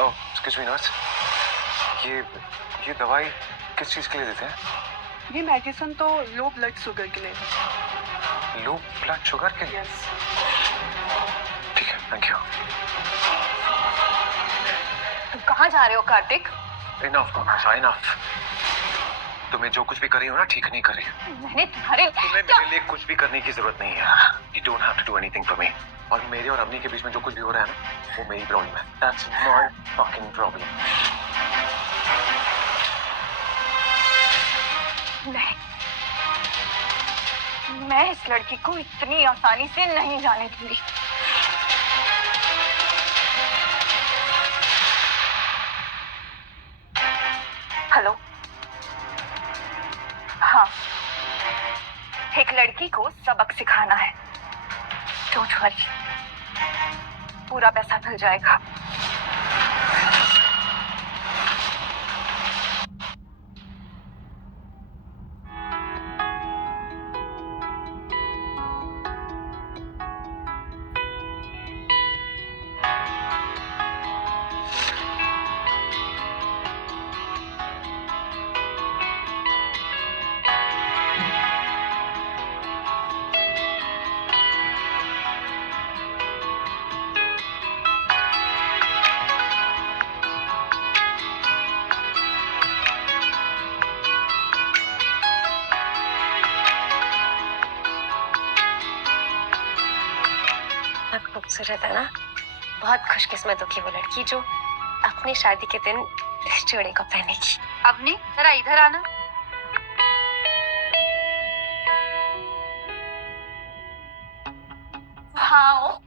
ओह, एक्सक्यूज मी नर्स, ये दवाई किस चीज के लिए देते हैं? ये मेडिसिन तो लो ब्लड शुगर के लिए। लो ब्लड शुगर के लिए? यस। ठीक है, थैंक यू। तुम कहाँ जा रहे हो कार्तिक? Enough Natasha, enough. तुम्हें जो कुछ भी कर रही हो ना, ठीक नहीं कर रही हो। मैंने तुम्हारे तुम्हें मेरे लिए कुछ भी करने की जरूरत नहीं है। You don't have to do anything for me. और मेरे और अवनी के बीच में जो कुछ भी हो रहा है ना, वो मेरी प्रॉब्लम है। That's my fucking problem. नहीं, मैं इस लड़की को इतनी आसानी से नहीं जाने दूंगी। हेलो, हाँ, एक लड़की को सबक सिखाना है। डोंट वरी, पूरा पैसा मिल जाएगा। खूबसूरत है ना। बहुत खुशकिस्मत होगी वो लड़की जो अपनी शादी के दिन इस जोड़े को पहनेगी। अवनी जरा इधर आना। हाँ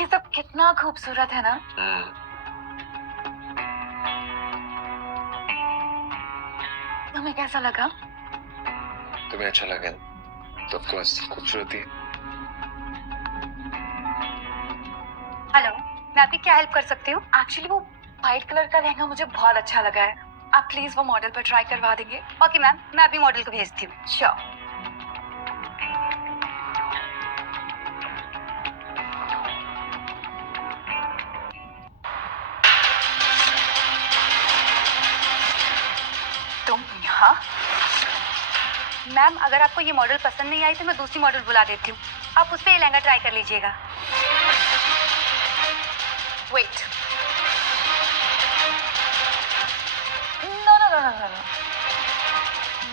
ये सब कितना खूबसूरत है ना। तुम्हें कैसा लगा? तुम्हें अच्छा लगे तो ऑफ कोर्स खूबसूरत ही। हेलो, मैं आपकी क्या हेल्प कर सकती हूँ? एक्चुअली वो वाइट कलर का लहंगा मुझे बहुत अच्छा लगा है, आप प्लीज वो मॉडल पर ट्राई करवा देंगे? ओके मैम, मैं अभी मॉडल को भेजती हूँ। श्योर। तुम यहाँ? मैम अगर आपको ये मॉडल पसंद नहीं आई तो मैं दूसरी मॉडल बुला देती हूँ, आप उस पर ये लहंगा ट्राई कर लीजिएगा। Wait, no no no no no,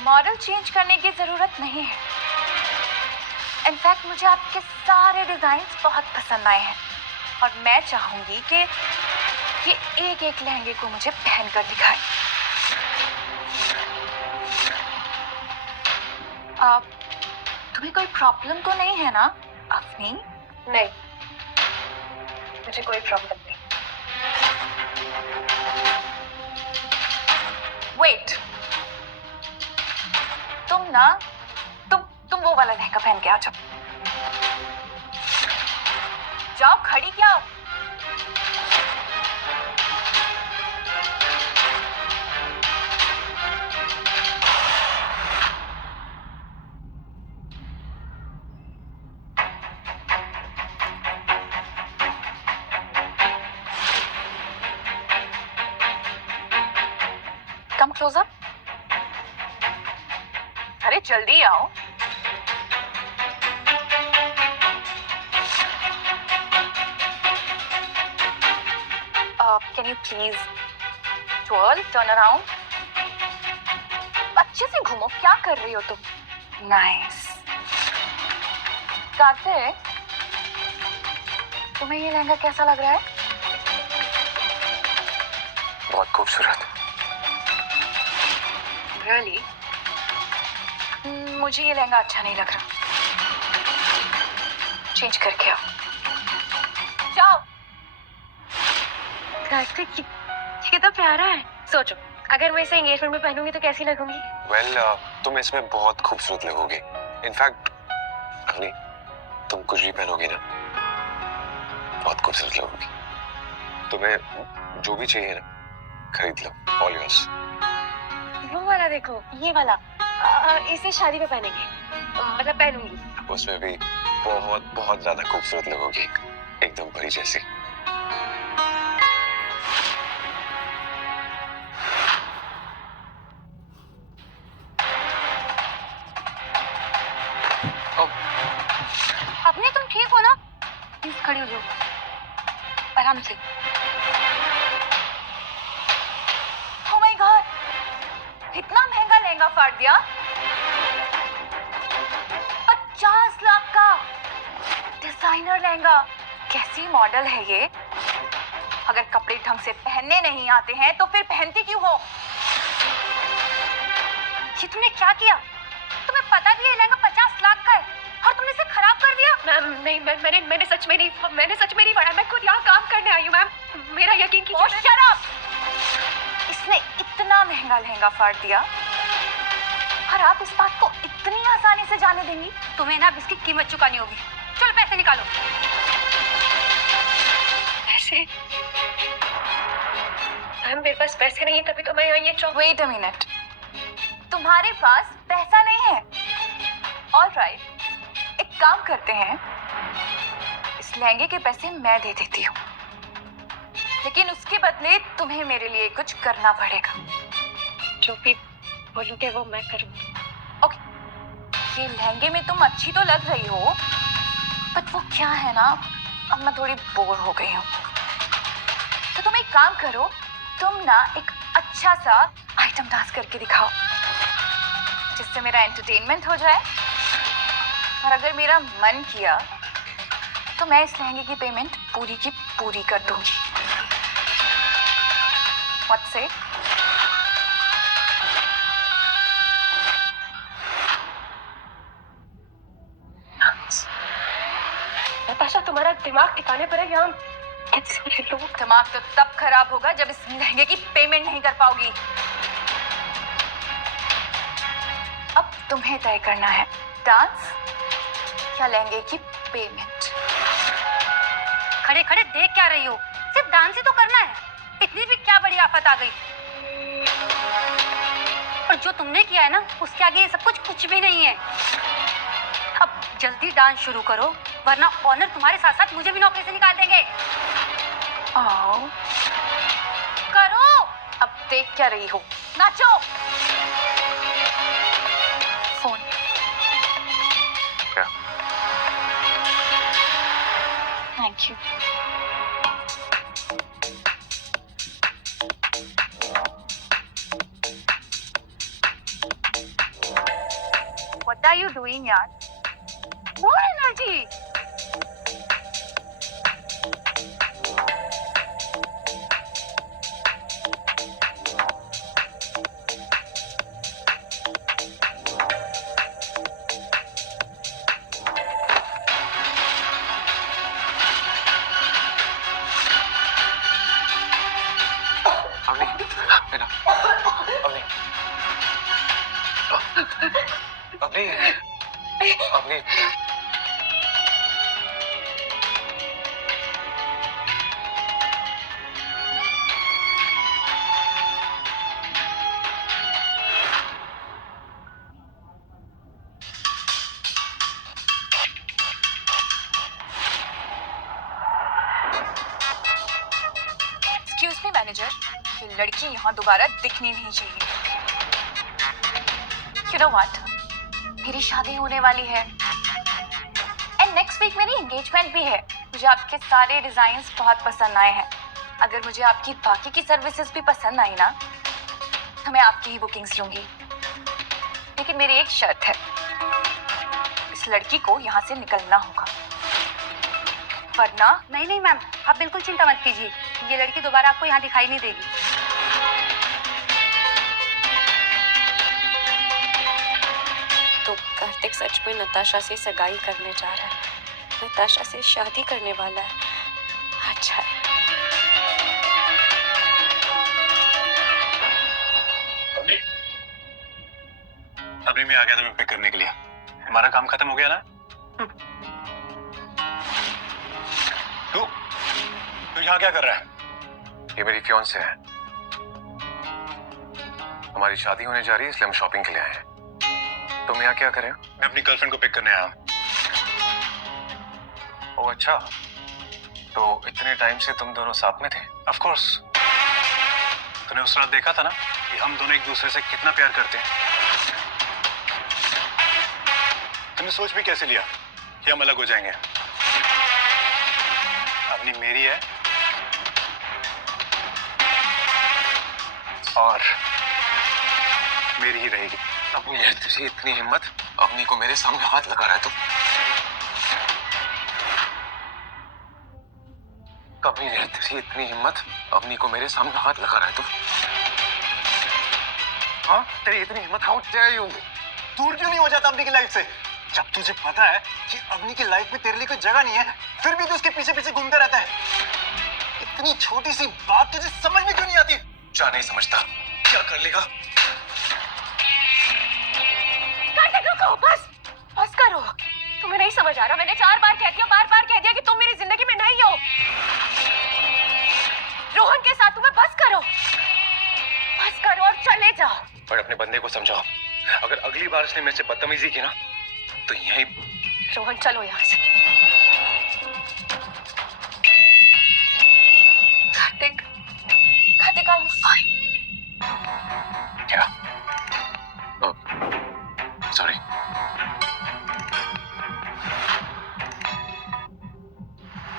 model change करने की जरूरत नहीं है। इनफैक्ट मुझे आपके सारे डिजाइन बहुत पसंद आए हैं और मैं चाहूंगी कि ये एक एक लहंगे को मुझे पहनकर दिखाएं। तुम्हें कोई प्रॉब्लम तो नहीं है ना अवनी? नहीं, मुझे कोई प्रॉब्लम नहीं। वेट, तुम वो वाला लहंगा पहन के आ जाओ। जाओ, खड़ी क्या हो? Come closer. अरे जल्दी आओ। Can you please twirl, turn around. अच्छे से घूमो, क्या कर रही हो तुम? नाइस। कार्तिक, तुम्हें ये लहंगा कैसा लग रहा है? बहुत खूबसूरत। Really? मुझे ये लहंगा अच्छा नहीं लग रहा, चेंज करके आओ। जाओ। कार्तिक, ये कितना प्यारा है। सोचो, अगर मैं इसे एंगेजमेंट में पहनूंगी तो कैसी लगूंगी? वेल, तुम इसमें बहुत खूबसूरत लगोगी। इनफैक्ट अवनी, तुम कुछ भी पहनोगी ना, बहुत खूबसूरत लगोगी। तुम्हें जो भी चाहिए ना, खरीद लो, ऑल योर्स। वो वाला देखो, ये वाला, इसे शादी में पहनेंगे, मतलब पहनूंगी। उसमें भी बहुत बहुत ज्यादा खूबसूरत लगोगी, एकदम परी जैसी। अभी तुम ठीक हो ना? प्लीज खड़ी हो जाओ, आराम से। Oh my God, इतना महंगा लहंगा फाड़ दिया। 50 लाख का डिजाइनर लहंगा। कैसी मॉडल है ये? अगर कपड़े ढंग से पहनने नहीं आते हैं तो फिर पहनती क्यों हो? ये तुमने क्या किया? तुम्हें पता भी ये लहंगा 50 लाख का है और तुमने इसे खराब कर दिया। मैम नहीं, मैंने सच में नहीं पढ़ा। मैं खुद यहाँ काम करने आई हूँ मैम, मेरा यकीन कीजिए। ओह शट अप! इसने इतना महंगा लहंगा फाड़ दिया और आप इस बात को इतनी आसानी से जाने देंगी? तुम्हें ना इसकी कीमत चुकानी होगी। चलो पैसे निकालो। पैसे? मैम मेरे पास पैसे नहीं है, तभी तो मैं यहाँ ये चौक। वेट अ मिनट, तुम्हारे पास पैसा नहीं है? ऑलराइट, एक काम करते हैं, इस लहंगे के पैसे मैं दे देती हूँ, लेकिन उसके बदले तुम्हें मेरे लिए कुछ करना पड़ेगा। जो भी बोलोगे वो मैं करूँगी। ओके, ये लहंगे में तुम अच्छी तो लग रही हो, बट वो क्या है ना, अब मैं थोड़ी बोर हो गई हूँ। तो तुम एक काम करो, तुम ना एक अच्छा सा आइटम डांस करके दिखाओ। जिससे मेरा एंटरटेनमेंट हो जाए, और अगर मेरा मन किया तो मैं इस लहंगे की पेमेंट पूरी की पूरी कर दूंगी। What say? नताशा, तुम्हारा दिमाग ठिकाने पर है या हम लोग? दिमाग तो तब खराब होगा जब इस लहंगे की पेमेंट नहीं कर पाओगी। अब तुम्हें तय करना है, डांस या लहंगे की पेमेंट। खड़े खड़े देख क्या रही हो? सिर्फ डांस ही तो करना है, इतनी भी क्या बड़ी आफत आ गई। और जो तुमने किया है ना, उसके आगे ये सब कुछ भी नहीं है। अब जल्दी डांस शुरू करो, वरना ऑनर तुम्हारे साथ साथ मुझे भी नौकरी से निकाल देंगे। आओ करो, अब देख क्या रही हो, नाचो। फोन क्या? Thank you. What are you doing, yaar? More energy. Avani, बेटा, Avani, Avani, Avani, Excuse me, manager, ये लड़की यहाँ दोबारा दिखनी नहीं चाहिए। You know what? मेरी शादी होने वाली है, एंड नेक्स्ट वीक मेरी एंगेजमेंट भी है। मुझे आपके सारे डिजाइन्स बहुत पसंद आए हैं। अगर मुझे आपकी बाकी की सर्विसेज भी पसंद आई ना, तो मैं आपकी ही बुकिंग्स लूंगी। लेकिन मेरी एक शर्त है, इस लड़की को यहाँ से निकलना होगा, वरना। नहीं नहीं मैम, आप बिल्कुल चिंता मत कीजिए, ये लड़की दोबारा आपको यहाँ दिखाई नहीं देगी। तो कार्तिक सच में नताशा से सगाई करने जा रहा है, नताशा से शादी करने वाला है। अच्छा है। अभी मैं आ गया था मैं पिक करने के लिए। हमारा काम खत्म हो गया ना? तू यहाँ क्या कर रहा है? ये मेरी फियांसे है, हमारी शादी होने जा रही है, इसलिए हम शॉपिंग के लिए आए हैं। तुम यहाँ क्या कर रहे हो? मैं अपनी गर्लफ्रेंड को पिक करने आया हूँ। ओह अच्छा, तो इतने टाइम से तुम दोनों साथ में थे? Of course. तूने उस रात देखा था ना कि हम दोनों एक दूसरे से कितना प्यार करते हैं। तुमने सोच भी कैसे लिया कि हम अलग हो जाएंगे? अपनी मेरी है और मेरी ही रहेगी। अवनी, तुझे इतनी हिम्मत, अवनी को मेरे सामने हाथ लगा रहा है तू? कभी नहीं तुझे इतनी हिम्मत, अवनी को मेरे सामने हाथ लगा रहा है तू? हाँ, तेरी इतनी हिम्मत, हाउ डेयर यू? दूर क्यों नहीं हो जाता अपनी की लाइफ से? जब तुझे पता है कि अपनी की लाइफ में तेरे लिए कोई जगह नहीं है, फिर भी तू उसके पीछे पीछे घूमता रहता है। इतनी छोटी सी बात तुझे समझ में क्यों नहीं आती? क्या नहीं समझता? क्या कर लेगा? कार्तिक रुको, बस करो। तुम्हें नहीं समझ आ रहा? मैंने 4 बार कह दिया, बार-बार कह दिया कि तुम मेरी जिंदगी में नहीं हो। रोहन के साथ तुम्हें बस करो और चले जाओ। पर अपने बंदे को समझाओ, अगर अगली बार उसने मेरे से बदतमीजी की ना, तो यही। रोहन चलो यहाँ से। Kartik, I am fine. क्या? सॉरी।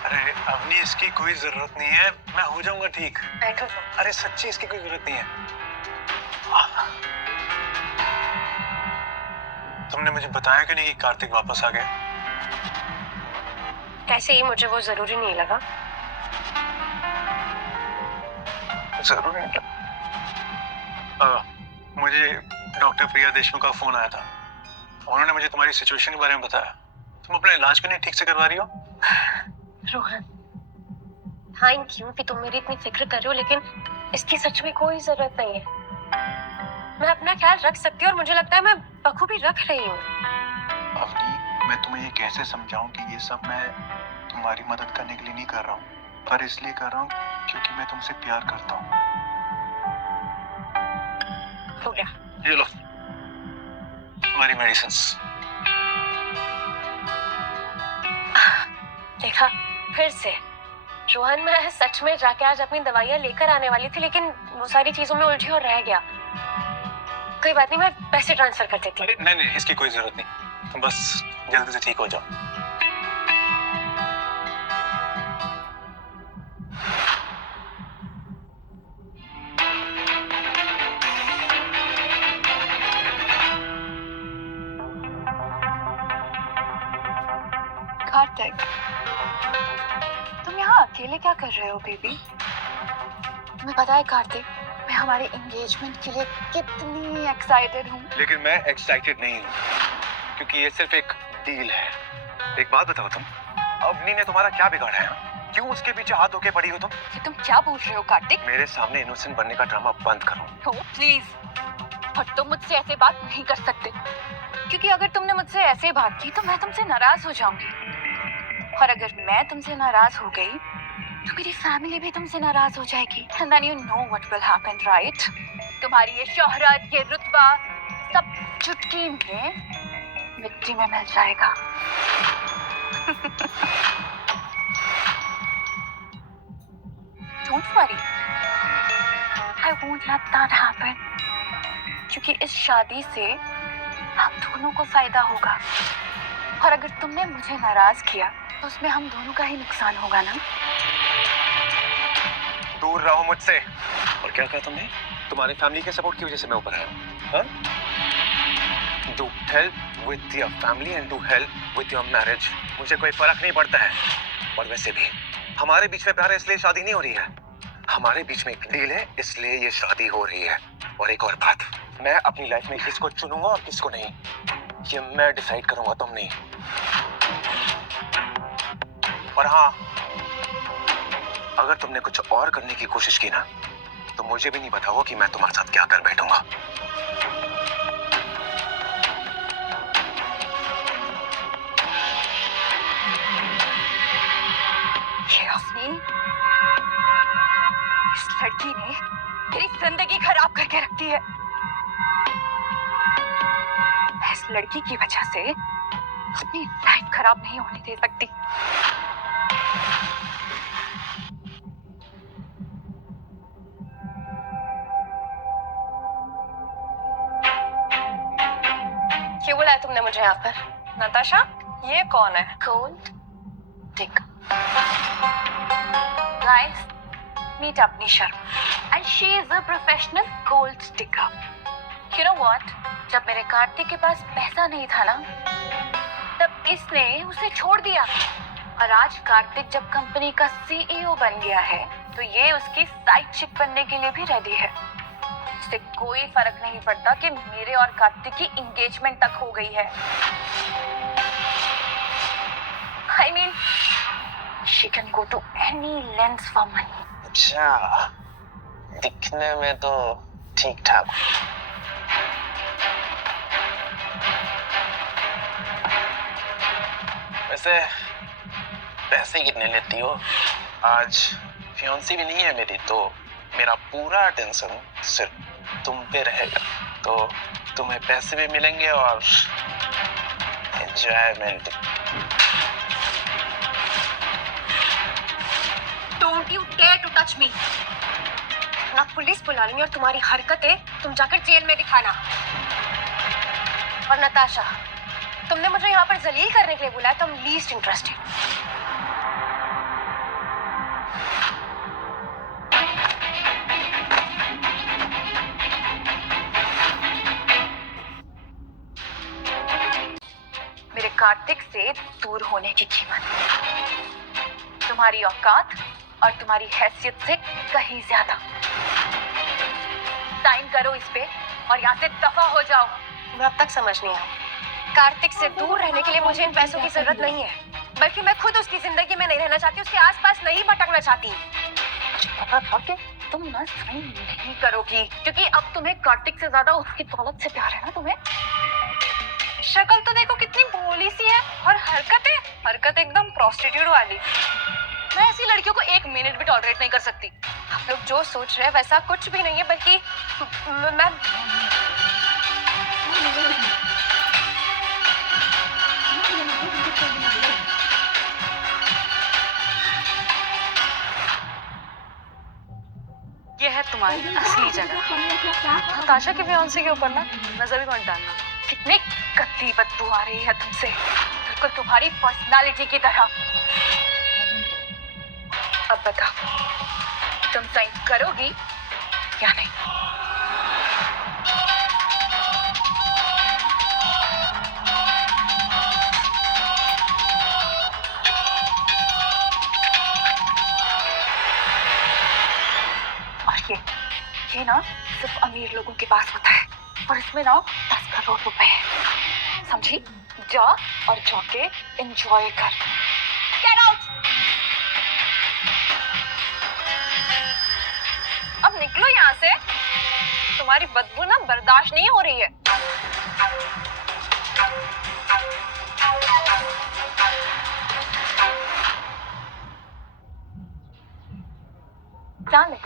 अरे अवनी, इसकी कोई जरूरत नहीं है, मैं हो जाऊंगा ठीक। बैठो। अरे सच्ची इसकी कोई जरूरत नहीं है। तुमने मुझे बताया कि नहीं कि कार्तिक वापस आ गया? ऐसे ही मुझे वो जरूरी नहीं लगा। जरूरी नहीं लगा। मुझे डॉक्टर प्रिया देशमुख का फोन आया था। उन्होंने मुझे तुम्हारी सिचुएशन के बारे में बताया। तुम अपना इलाज क्यों नहीं ठीक से करवा रही हो? रोहन, थैंक यू कि तुम मेरी इतनी फिक्र कर रहे हो, लेकिन इसकी सच में कोई जरूरत नहीं है। मैं अपना ख्याल रख सकती हूँ और मुझे लगता है मैं बखूबी रख रही हूँ। अवनी, मैं तुम्हें ये कैसे समझाऊं कि ये सब मैं तुम्हारी मदद करने के लिए नहीं कर रहा हूँ, पर इसलिए कर रहा हूँ क्योंकि मैं तुमसे प्यार करता हूँ। हो गया। ये लो तुम्हारी मेडिसिन्स। देखा, फिर से रोहन, मैं सच में जाके आज अपनी दवाइयाँ लेकर आने वाली थी, लेकिन वो सारी चीजों में उलझी और रह गया। कोई बात नहीं, मैं पैसे ट्रांसफर कर देती हूँ। नहीं नहीं, इसकी कोई जरूरत नहीं। तुम बस जल्दी से ठीक हो जाओ। कार्तिक, तुम यहाँ अकेले क्या कर रहे हो बेबी? तुम्हें पता है कार्तिक, मैं हमारे एंगेजमेंट के लिए कितनी एक्साइटेड हूँ। लेकिन मैं एक्साइटेड नहीं हूँ, क्योंकि ये सिर्फ एक डील है। एक बात बताओ, तुम अवनी ने तुम्हारा क्या बिगाड़ा है? क्यों उसके पीछे हाथ धोके पड़ी हो तुम? ये तुम क्या बोल रहे हो कार्तिक? मेरे सामने इनोसेंट बनने का ड्रामा बंद करो। हो प्लीज, पर तुम मुझसे ऐसे बात नहीं कर सकते, क्योंकि अगर तुमने मुझसे ऐसे बात की तो मैं तुमसे नाराज हो जाऊंगी, और अगर मैं तुमसे नाराज हो गई तो मेरी फैमिली भी तुमसे नाराज हो जाएगी। And then you know what will happen, right? तुम्हारी ये शोहरत, ये रुतबा, सब चुटकी में मिट्टी में मिल जाएगा। Don't worry, I won't let that happen. क्योंकि इस शादी से हम दोनों को फायदा होगा, और अगर तुमने मुझे नाराज किया तो उसमें हम दोनों का ही नुकसान होगा ना। दूर रहो मुझसे। और क्या कहा तुमने? तुम्हारी फैमिली के सपोर्ट की वजह से मैं ऊपर आया हूँ। Do help with your family and do help with your marriage. मुझे कोई फर्क नहीं पड़ता है। और वैसे भी हमारे बीच में प्यार है, इसलिए शादी नहीं हो रही है। हमारे बीच में एक डील है, इसलिए ये शादी हो रही है। और एक और बात, मैं अपनी लाइफ में किसको चुनूंगा और किसको नहीं, ये मैं डिसाइड करूंगा, तुम नहीं। और हाँ, अगर तुमने कुछ और करने की कोशिश की ना, तो मुझे भी नहीं पता होगा कि मैं तुम्हारे साथ क्या कर बैठूंगा। ये अवनी, इस लड़की ने मेरी जिंदगी खराब करके रख दी है। मैं इस लड़की की वजह से अपनी लाइफ खराब नहीं होने दे सकती। क्यों बुलाया तुमने मुझे यहाँ पर? नताशा, ये कौन है? Gold digger. Guys, meet Apni Sharma, and she is a professional gold digger. You know what? जब मेरे कार्तिक के पास पैसा नहीं था ना, तब इसने उसे छोड़ दिया, और आज कार्तिक जब कंपनी का CEO बन गया है, तो ये उसकी साइड चिक बनने के लिए भी रेडी है। इससे कोई फर्क नहीं पड़ता कि मेरे और कार्तिक की एंगेजमेंट तक हो गई है। I mean, she can go to any lengths for money. अच्छा, दिखने में तो ठीक ठाक। वैसे पैसे कितने लेती हो? आज फियांसी भी नहीं है मेरी, तो मेरा पूरा टेंशन सिर्फ तुम पे रहेगा। तो तुम्हें पैसे भी मिलेंगे और enjoyment. Don't you dare to touch me. ना पुलिस बुला लूंगी और तुम्हारी हरकतें तुम जाकर जेल में दिखाना। और नताशा, तुमने मुझे यहाँ पर जलील करने के लिए बुलाया, तो I'm least interested. कार्तिक से दूर होने की कीमत तुम्हारी औकात और तुम्हारी हैसियत से कहीं ज्यादा। साइन करो इस पे और यहाँ से दफा हो जाओ। मैं अब तक समझ नहीं आई। कार्तिक से दूर रहने के लिए मुझे इन पैसों की जरूरत नहीं है, बल्कि मैं खुद उसकी जिंदगी में नहीं रहना चाहती, उसके आसपास नहीं भटकना चाहती। मुझे पता था कि तुम ना साइन नहीं करोगी, क्योंकि अब तुम्हें कार्तिक से ज्यादा उसकी दौलत से प्यार है ना तुम्हें। शक्ल तो देखो कितनी भोली सी है, और हरकत एकदम प्रोस्टिट्यूट वाली। मैं ऐसी लड़कियों को 1 मिनट भी टॉलरेट नहीं कर सकती। आप लोग जो सोच रहे हैं वैसा कुछ भी नहीं है, बल्कि मैं ये है तुम्हारी असली जगह। नताशा के फियांसे के ऊपर ना नजर भी मत डालना। कितनी गंदी बदबू आ रही है तुमसे, बिल्कुल तुम्हारी पर्सनालिटी की तरह। अब बताओ, तुम साइन करोगी या नहीं? और ये ना सिर्फ अमीर लोगों के पास होता है, और इसमें ना 10 करोड़ रुपए है, समझी? जा और जाके एंजॉय कर। Get out. अब निकलो यहाँ से, तुम्हारी बदबू ना बर्दाश्त नहीं हो रही है। Darling,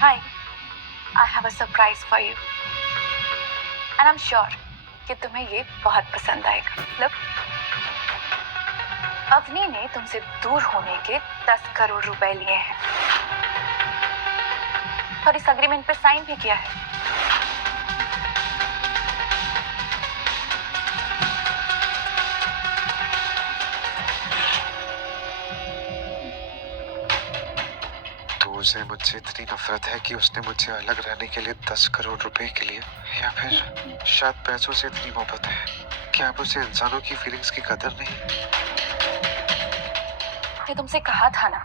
hi, I have a surprise for you, and I'm sure कि तुम्हें ये बहुत पसंद आएगा। Look, अवनी ने तुमसे दूर होने के 10 करोड़ रुपए लिए हैं, और इस अग्रीमेंट पे साइन भी किया है। उसे मुझसे इतनी नफरत है कि उसने मुझसे अलग रहने के लिए 10 करोड़ रुपए के लिए, या फिर शायद पैसों से इतनी मोहब्बत है कि अब उसे इंसानों की फीलिंग्स की कदर नहीं। मैंने तुमसे कहा था ना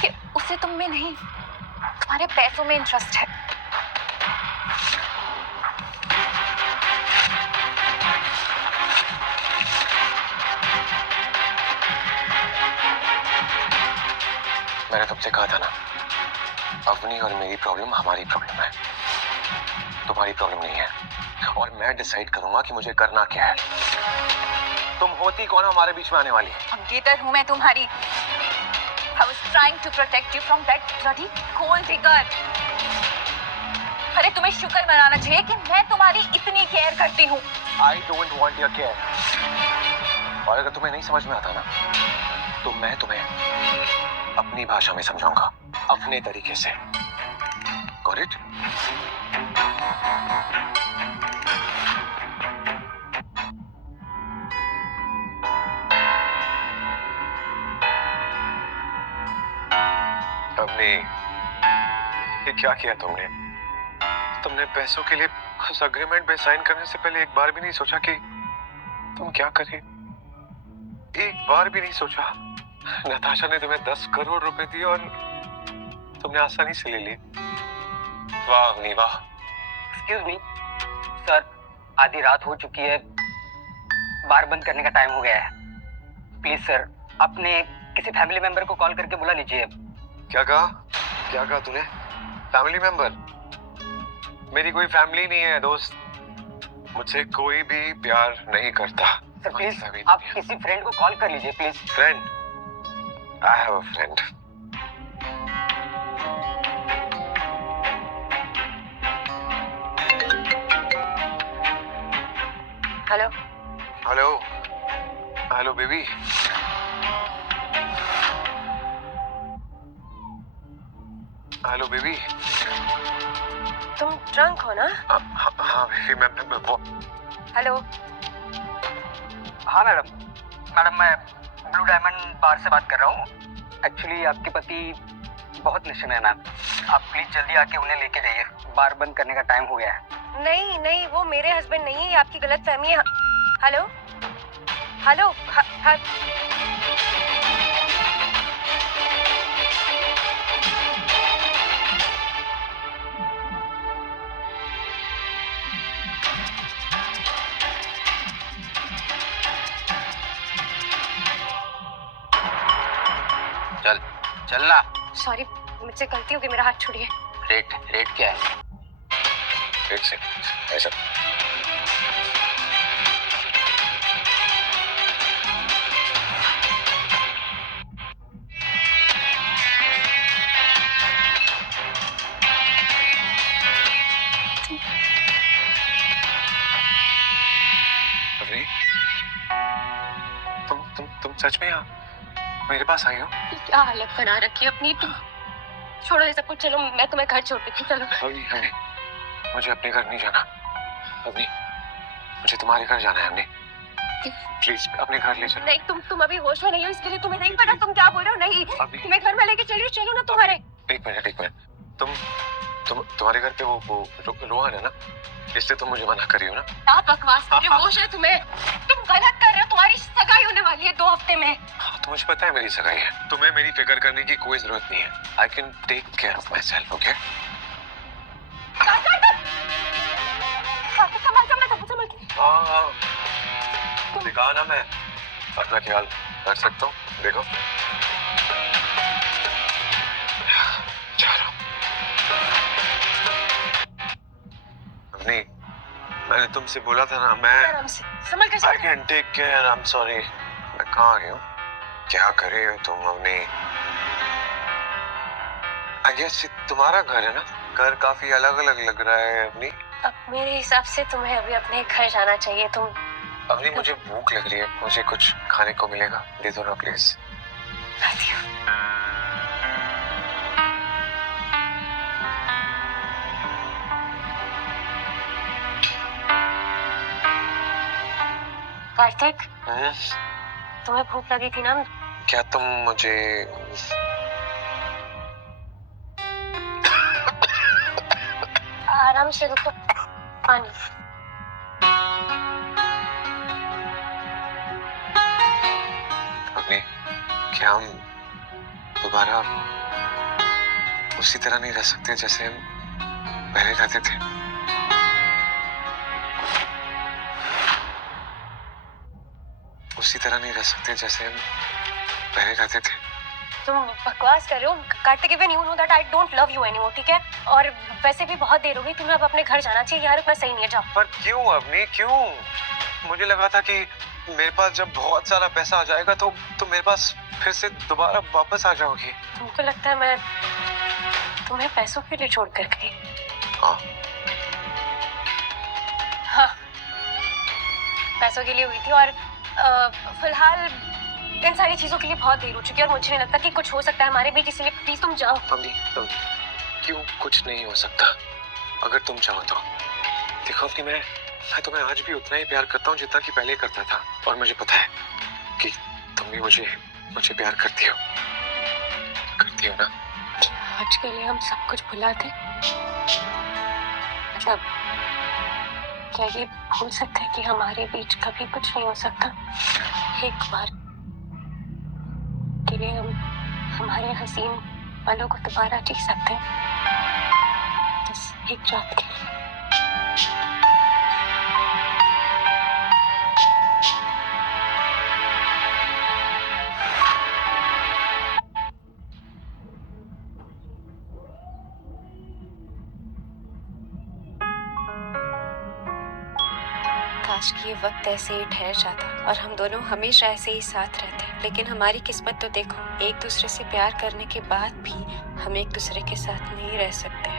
कि उसे तुम में नहीं, तुम्हारे पैसों में इंटरेस्ट है। मैंने तुमसे कहा था ना, अवनी और मेरी प्रॉब्लम हमारी प्रॉब्लम है, तुम्हारी प्रॉब्लम नहीं है। और मैं डिसाइड करूंगा कि मुझे करना क्या है। तुम होती कौन हो हमारे बीच में आने वाली? मंगेतर हूं मैं तुम्हारी। I was trying to protect you from that bloody gold digger. अरे तुम्हें शुक्र मनाना चाहिए कि मैं तुम्हारी इतनी केयर करती हूँ। I don't want your care. और अगर तुम्हें नहीं समझ में आता ना, तो मैं तुम्हें अपनी भाषा में समझाऊंगा, अपने तरीके से। Got it? अपनी ये क्या किया तुमने? तुमने पैसों के लिए उस अग्रीमेंट पे साइन करने से पहले एक बार भी नहीं सोचा कि तुम क्या करे? एक बार भी नहीं सोचा। नताशा ने तुम्हें 10 करोड़ रुपए दिए और तुमने आसानी से ले लिए। वाह अवनी वाह। एक्सक्यूज मी सर, आधी रात हो चुकी है, बार बंद करने का टाइम हो गया है। प्लीज सर, अपने किसी फैमिली मेंबर को कॉल करके बुला लीजिए। क्या कहा? क्या कहा तूने? Family member? मेरी कोई फैमिली नहीं है दोस्त, मुझसे कोई भी प्यार नहीं करता। सर प्लीज आप किसी फ्रेंड को कॉल कर लीजिए please. Friend? I have a friend. Hello hello hello baby. Hello baby. तुम ड्रंक हो ना? हाँ बेबी, मैं वो। हेलो। हाँ मैडम, मैं ब्लू डायमंड बार से बात कर रहा हूँ। एक्चुअली आपके पति बहुत नशे में है मैम, आप प्लीज जल्दी आके उन्हें लेके जाइए, बार बंद करने का टाइम हो गया है। नहीं नहीं, वो मेरे हस्बैंड नहीं है, ये आपकी गलतफहमी है। हेलो हेलो चल चलना। सॉरी, मुझसे गलती हो गई, मेरा हाथ छोड़िए। रेट क्या है? एक से ऐसा अरे तुम सच में यहाँ मेरे पास आई हो? क्या हालत बना रखी है अपनी तुम। छोड़ो ये सब कुछ, चलो मैं तुम्हें घर छोड़ देती हूँ, चलो। अभी अभी मुझे अपने घर नहीं जाना। अभी मुझे तुम्हारे घर जाना है। अभी प्लीज अपने घर ले चलो। नहीं, तुम अभी होश में नहीं हो, इसके लिए तुम्हें नहीं पता तुम क्या बोल रहे हो। नहीं, तुम्हें घर में लेके चल रही हूँ, चलो ना तुम्हारे। एक मिनट तुम्हारे घर पे वो रोहन है ना, इसलिए तुम मुझे मना कर रही हो ना? क्या बकवास कर रहे हो? होश है तुम्हें? तुम गलत कर रहे हो, तुम्हारी सगाई होने वाली है 2 हफ्ते में। हाँ, तो मुझे पता है मेरी सगाई है। तुम्हें मेरी फिक्र करने की कोई जरूरत नहीं है। I can take care of myself, okay? हाँ, दिखा ना, मैं अपना ख्याल रख सकता हूँ। देखो नहीं, मैंने तुमसे बोला था ना, मैं संभल कर I can take care. I am sorry. मैं कहाँ आ गई हूँ? क्या कर रही हो तुम अवनी? आई गेस तुम्हारा घर है ना? घर काफी अलग अलग लग रहा है अवनी। अब मेरे हिसाब से तुम्हें अभी अपने घर जाना चाहिए। तुम अवनी, मुझे भूख लग रही है, मुझे कुछ खाने को मिलेगा? दे दो ना प्लीज। कार्तिक, तुम्हें भूख लगी थी ना? क्या तुम मुझे आराम से रुको, पानी। अवनी, क्या हम दोबारा उसी तरह नहीं रह सकते जैसे हम पहले रहते थे? उसी तरह नहीं रह सकते जैसे हम पहले रहते थे? तुम बकवास कर रहे हो Kartik. Even you know that I don't love you anymore, ठीक है? और वैसे भी बहुत देर हो गई, तुम्हें अब अपने घर जाना चाहिए। यार रुकना सही नहीं है, जाओ। पर क्यों अवनी, क्यों? मुझे लगा था कि मेरे पास जब बहुत सारा पैसा आ जाएगा तो मेरे पास फिर से दोबारा वापस आ जाओगी। तुमको लगता है मैं तुम्हें पैसों के लिए छोड़ कर गई? हाँ, पैसों के लिए हुई थी। और फिलहाल इन सारी चीजों के लिए बहुत देर हो चुकी है और मुझे नहीं लगता कि कुछ हो सकता है हमारे बीच, इसलिए प्लीज तुम जाओ। अवनी, क्यों कुछ नहीं हो सकता अगर तुम चाहो तो? देखो अवनी, मैं तुम्हें आज भी उतना ही प्यार करता हूँ जितना कि पहले करता था। और मुझे पता है कि तुम भी मुझे प्यार करती हो ना? आज के लिए हम सब कुछ भुला दे। मतलब क्या ये भूल सकते हैं कि हमारे बीच कभी कुछ नहीं हो सकता? एक बार के लिए हम हमारे हसीन पलों को दोबारा जी सकते हैं, बस एक रात के लिए। काश कि ये वक्त ऐसे ही ठहर जाता और हम दोनों हमेशा ऐसे ही साथ रहते। लेकिन हमारी किस्मत तो देखो, एक दूसरे से प्यार करने के बाद भी हम एक दूसरे के साथ नहीं रह सकते।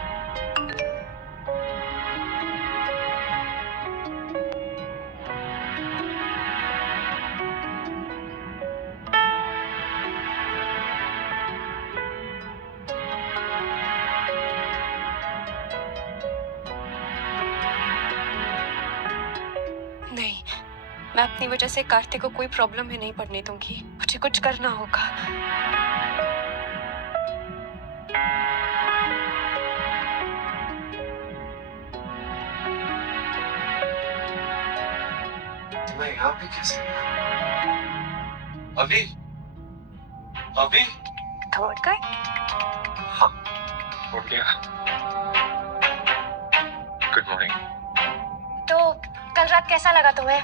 नहीं, मैं अपनी वजह से कार्तिक को कोई प्रॉब्लम में नहीं पड़ने दूंगी। मुझे कुछ करना होगा। तुम्हें यहाँ पे कैसे? अभी अभी तुम उठ गए? हाँ, उठ गया। Good morning. तो कल रात कैसा लगा तुम्हें?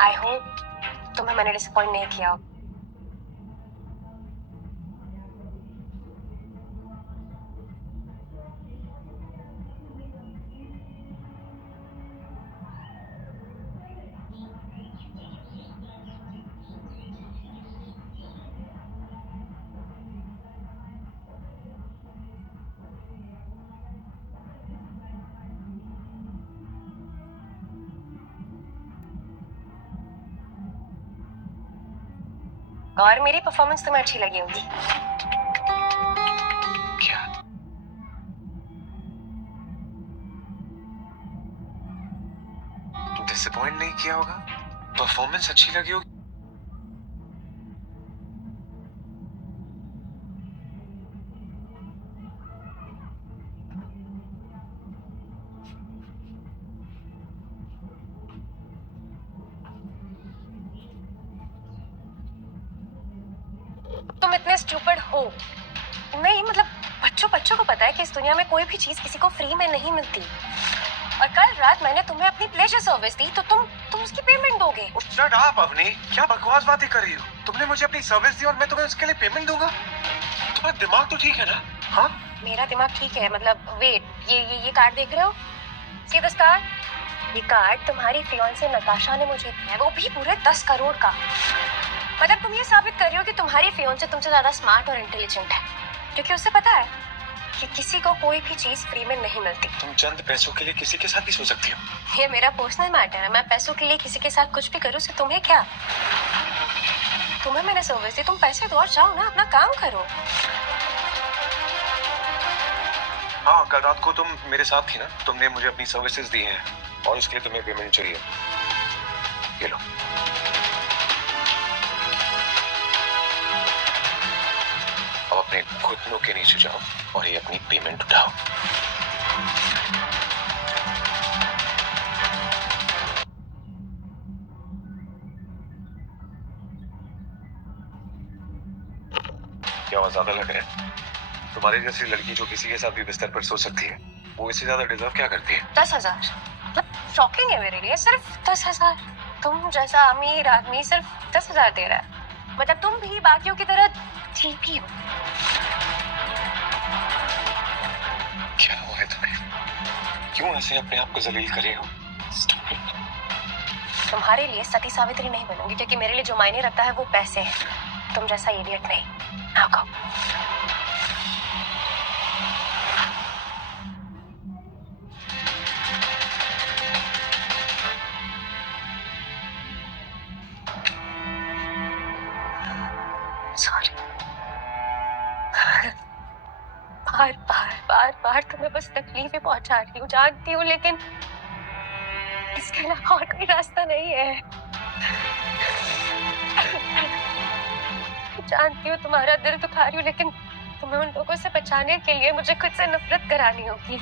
आई होप तुम्हें मैंने डिसअपॉइंट नहीं किया हो। और मेरी परफॉर्मेंस तुम्हें अच्छी लगी होगी। क्या? डिसअपॉइंट नहीं किया होगा? परफॉर्मेंस अच्छी लगी होगी? तुम इतने स्टूपिड हो। नहीं मतलब बच्चों को पता है कि इस दुनिया में कोई भी चीज किसी को फ्री में नहीं मिलती। और कल रात मैंने तुम्हें अपनी प्लेजर सर्विस दी तो तुम उसकी पेमेंट दोगे। शट अप अवनी, क्या बकवास बातें कर रही हो? तुमने मुझे अपनी सर्विस दी और मैं तुम्हें उसके लिए पेमेंट दूंगा? तुम्हारा दिमाग तो ठीक है ना? हाँ, मेरा दिमाग ठीक है। मतलब वेट, ये कार्ड देख रहे हो? See this card? ये कार्ड तुम्हारी फियांसे नताशा ने मुझे दिया है, वो भी पूरे 10 करोड़ का। मतलब तुम ये साबित कर रही हो कि तुम्हारी फियांसे तुमसे ज्यादा स्मार्ट और इंटेलिजेंट है, क्योंकि उसे पता है कि किसी को कोई भी चीज फ्री में नहीं मिलती। तुम चंद पैसों के लिए किसी के साथ भी सो सकती हो। ये मेरा पर्सनल मैटर है। मैं पैसों के लिए किसी के साथ कुछ भी करूँ उससे तुम्हें क्या? तुम्हें मैंने सर्विस दी, तुम पैसे दो और जाओ ना, अपना काम करो। हाँ, कल रात को तुम मेरे साथ थी ना, तुमने मुझे अपनी सर्विसेज दी हैं और उसके लिए तुम्हें पेमेंट चाहिए। ये लो। अब अपने घुटनों के नीचे जाओ और ये अपनी पेमेंट उठाओ। क्या वो ज्यादा लग रहा है? तुम्हारी जैसी लड़की जो किसी के साथ भी बिस्तर पर सो सकती है, वो इससे ज्यादा डिजर्व क्या करती है? 10,000 मतलब शॉकिंग है मेरे लिए। सिर्फ 10,000? तुम जैसा अमीर आदमी सिर्फ 10,000 दे रहा है? मतलब तुम भी बाकियों की तरह ठीक ही हो। क्या हुआ है तुम्हें? क्यों ऐसे अपने आप को जलील कर रहे हो? तुम्हारे लिए सती सावित्री नहीं बनूंगी, क्योंकि मेरे लिए जो मायने रखता है वो पैसे हैं, तुम जैसा इडियट नहीं। आओ खाओ। सॉरी। बार तुम्हें बस तकलीफें पहुंचा रही हूँ, जानती हूँ, लेकिन इसके अलावा और कोई रास्ता नहीं है। जानती हूँ तुम्हारा दिल दुखा रही हूँ, लेकिन तुम्हें उन लोगों से बचाने के लिए मुझे खुद से नफरत करानी होगी।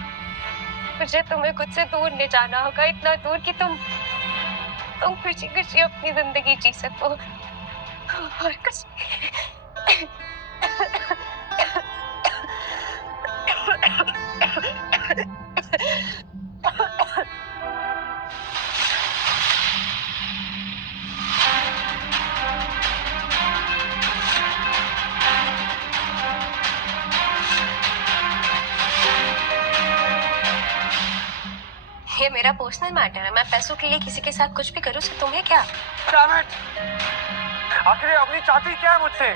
मुझे तुम्हें खुद से दूर ले जाना होगा, इतना दूर कि तुम खुशी खुशी अपनी जिंदगी जी सको और कुछ। ये मेरा पर्सनल मैटर है। मैं पैसों के लिए किसी के साथ कुछ भी करूँ तो तुम्हें क्या? आखिर अवनी चाहती क्या है मुझसे?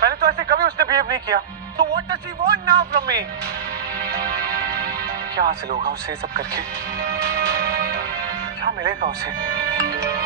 पहले तो ऐसे कभी उसने बिहेव नहीं किया, तो what does she want now from me? क्या हासिल होगा उससे सब करके? क्या मिलेगा उसे?